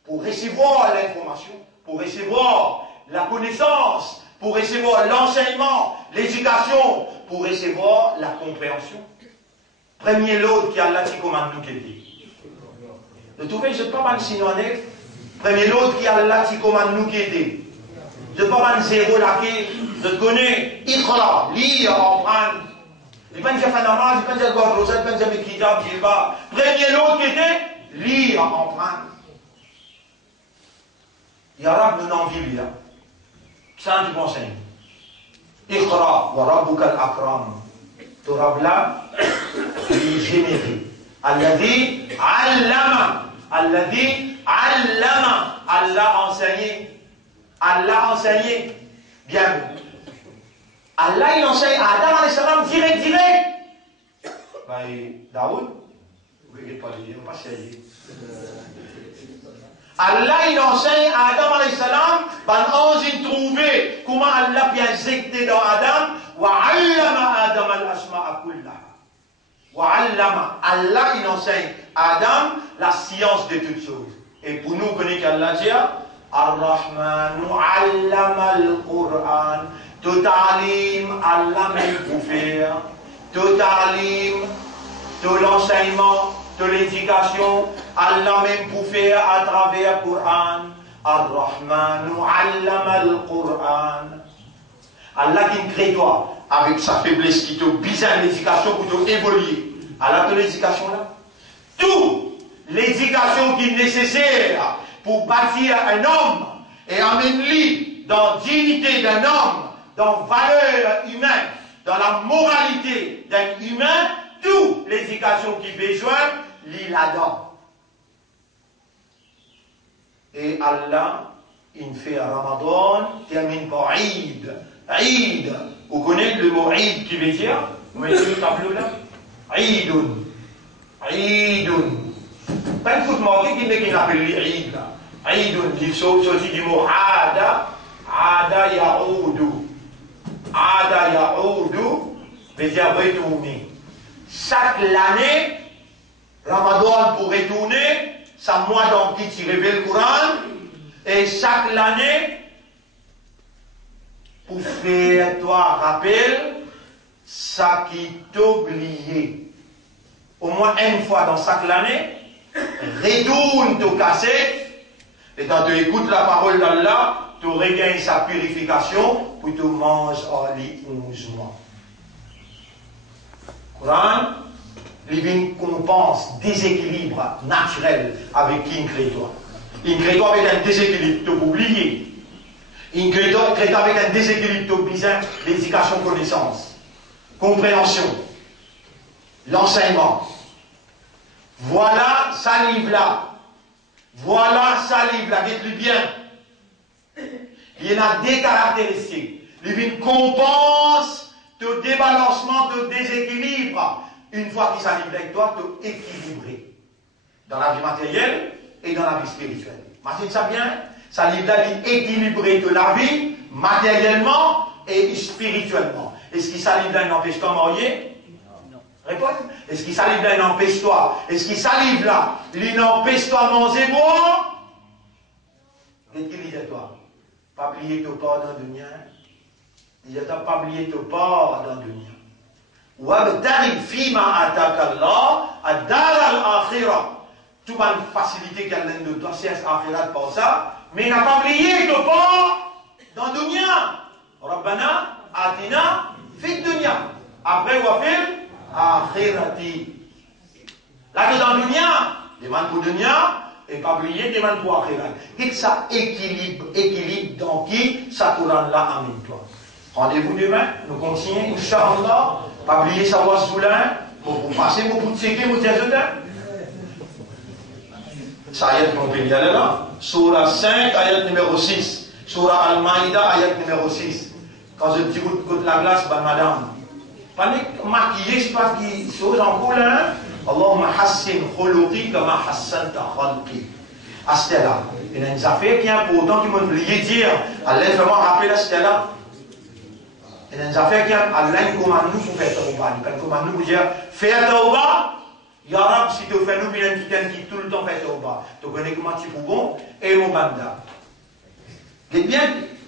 pour recevoir l'information, pour recevoir la connaissance, pour recevoir l'enseignement, l'éducation, pour recevoir la compréhension. Premier lot qui a là qui commande nous qui dit. Vous trouvez, je ne sais pas mal sinon premier lot qui a là qui commande nous qui dit. Je ne sais pas mal zéro là qui, je te connais, Iqra, lire, apprendre. Je ne sais pas dire Fanama, je ne sais pas dire Gordrosa, je ne sais pas dire Mekidab, je ne sais pas. Premier lot qui était, lire, apprendre. Yarab nous n'en vit bien. Ça, tu m'enseignes. Iqra wa rabbuka al-akram. Tu rabla, il généré. Alladhi allama. Alladhi allama. Allah enseigné. Allah enseigné. Bien. Allah, il enseigne à Adam alayhi salam direct. Daoud, vous ne pouvez pas lire, pas essayer. Allah, il enseigne à Adam alayhi salam, ben ange il trouvait comment Allah peut injecter dans Adam, wa allama Adam al-asma'a kullaha. Wa allama, Allah, il enseigne à Adam la science de toutes choses. Et pour nous, on connaît qu'Allah dit, Ar-Rahmanu allama al-Qur'an, tout alim, Allah même pour faire, tout alim, tout l'enseignement, toute l'éducation, Allah même pour faire à travers le Coran. Ar-Rahmanu allama al-Qur'an. Allah qui crée toi avec sa faiblesse qui te besoin l'éducation pour te évoluer. Allah te l'éducation là. Tout l'éducation qui est nécessaire pour bâtir un homme et amener dans la dignité d'un homme, dans la valeur humaine, dans la moralité d'un humain, toute l'éducation qui a besoin, l'île là-dedans. Et Allah, il fait un Ramadan, termine par Eid. Eid. Vous connaissez le mot Eid qui veut dire? Vous mettez le tableau là? Eidun. Eidun. Pas de marqué qui appelle Eid là. Eidun, qui sorti du mot Ada. Ada Yaoudu. Ada Yaoudu veut dire retourner. Chaque année, Ramadan pour retourner, ça mois dans qui révèle le Coran, et chaque année, pour faire toi rappel, ça qui t'oublié. Au moins une fois dans chaque année, retourne ton cassette, et quand tu écoutes la parole d'Allah, tu regagnes sa purification pour te manger en lit 11 mois. Coran, il compense déséquilibre naturel avec qui il crée toi. Il crée toi avec un déséquilibre, tu peux oublier. Il crée toi avec un déséquilibre, tu as besoin d'éducation, connaissance, compréhension, l'enseignement. Voilà ça livre là. Voilà ça livre là, dites-le bien. Il y a des caractéristiques. Il compense ton débalancement, ton déséquilibre. Une fois qu'il s'allie avec toi, tu es équilibré. Dans la vie matérielle et dans la vie spirituelle. Imagine ça bien. Ça livre là, il équilibré de la vie, matériellement et spirituellement. Est-ce qu'il s'allie là, il n'empêche toi de marier? Non. Réponds. Est-ce qu'il s'allie là, il n'empêche toi? Est-ce qu'il s'allie là, il n'empêche toi de manger boire? Équilibre-toi. Pas oublier ton part dans le dunya. Il n'y a pas oublié ton part dans le dunya. وَابْتَغِ فِيمَا أَتَاكَ اللَّهُ الدَّارَ الْآخِرَةَ. Tout va une facilité qu'elle donne de toi, c'est l'akhirat pour ça, mais il n'a pas oublié ton part dans le dunya. Rabbana atina fit dunya. Après, on va faire akhirati. Là, dans le dunya, demande pour dunya, et pas oublier, demande pour akhirat. Et ça équilibre dans qui ça Coran là amène toi. Rendez-vous demain, nous continuons, Inch'Allah. Pas oublier savoir ce soulin, pour passer, pour vous checker, vous dire ça ayat mon pays là. Surah 5, ayat numéro 6. Surah Al-Maïda, ayat numéro 6. Quand je dis que la glace, ben madame. Panique, maquillé, c'est pas qui chose en couleur. Hein? Allahumma hassin khuluqi kama hassanta khalqi. Astella. Il y a une affaire qui est importante qui m'ont oublié dire. Allah vraiment rappeler la Stella. Il y a une affaire qui est Allah commande nous pour faire tauba. Il commande nous pour dire faire tauba. Ya Rab, si tu fais nous bien qui tout le temps fait tauba. Tu connais comment tu fais bon et mon banda. Eh bien,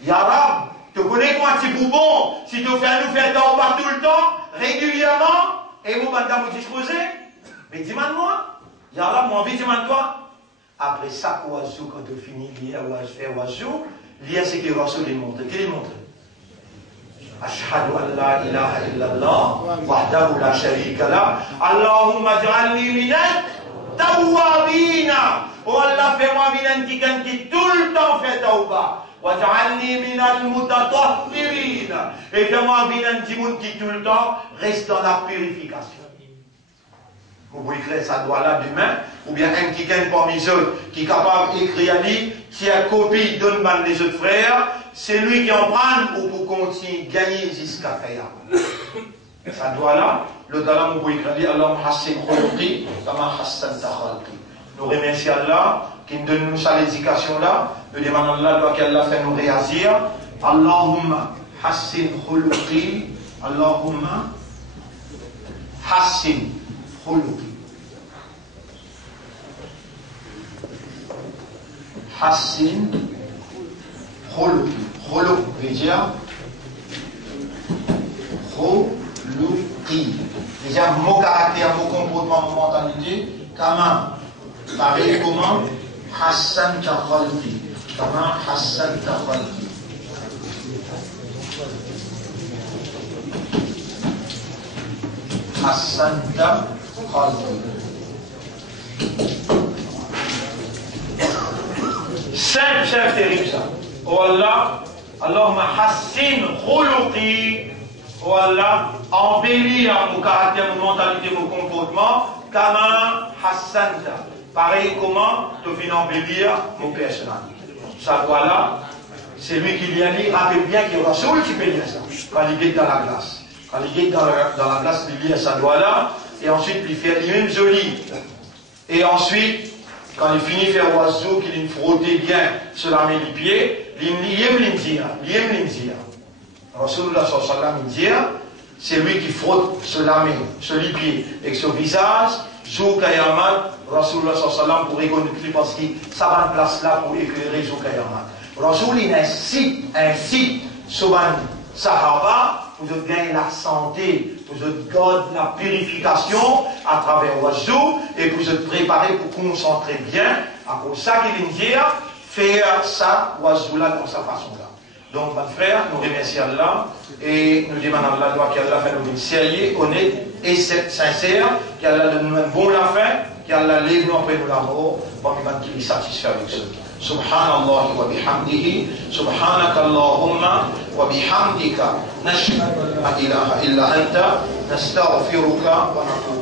Ya Rab, tu connais comment tu fais bon si tu fais nous faire tauba tout le temps, régulièrement, et mon banda me disposer. Mais dis-moi, Ya Rab, mon envie, dis-moi. Après ça, oiseau, quand tu finis de lire oiseau, lire ce que Rasul démontre. Qu'il démontre? أشهد أن لا إله إلا الله وحده لا شريك له اللهم اجعلني من التوابين والله fais-moi quelqu'un qui tout le temps fait tauba واجعلني من المتطهرين et fais-moi qui tout le temps reste dans la purification. Vous pouvez écrire ça doit là demain, ou bien un quelqu'un parmi les autres qui est capable d'écrire à lui, qui a copie donne mal les autres frères, c'est lui qui en prend ou pour continuer gagner jusqu'à faire. Ça doit là, le dalam vous pouvez écrire Allahumma hassin khuluqi kama hassanta khalqi. Nous remercions Allah qui nous donne sa éducation là. Nous demandons Allah qu'Allah fait nous réagir. Allahumma hassin khuluqi. Allahumma hassin khuluqi. Hassin khuluqi. Khuluq veut dire khuluqi. Déjà, mon caractère, mon comportement, mon mentalité, comment? Pareil, comment? Hassan ta khalqi. Comment? Hassan ta khalqi. Hassan ta khalqi. Simple, simple, terrible ça. Oh Allah, Allahumma hassin khuluqi. Oh Allah, embellis mon caractère, mon mentalité, mon comportement, kama hassanta. Pareil comment tu viens embellir mon personnalité. Ça doit là, c'est lui qui vient dire, rappelle bien qu'il y aura Rasoul qui peut lire ça. Quand il est dans la glace. Quand il est dans la glace, il lit ça doit là, et ensuite il fait lui-même joli. Et ensuite, quand il finit de faire oiseau, qu'il frotte bien sur la main du pied, il aime l'india. Rasulullah sallallahu alayhi wa sallam, c'est lui qui frotte sur la main, sur les pieds, et sur le visage, Zou Kayamat, Rasulullah sallallahu alayhi wa sallam, pour reconnaître, parce que ça va une place là pour éclairer Zou Kayamat. Rasulullah incite Soban Sahaba, pour gagner la santé, pour garder la purification à travers Oiseau, et pour se préparer pour concentrer bien, à cause de ça qu'il vient dire, faire ça, Oiseau là, dans sa façon là. Donc, mon frère, nous remercions Allah et nous demandons à Allah qu'Allah fait nous sérieux, honnête et sincère, qu'Allah donne nous un bon la fin, qu'Allah lève nous après nous la mort, pour nous qu'il est satisfait avec ça. Subhanallah wa bihamdihi, subhanaka Allahumma wa bihamdika, nashhadu an la ilaha illa anta, nastaghfiruka wa natubu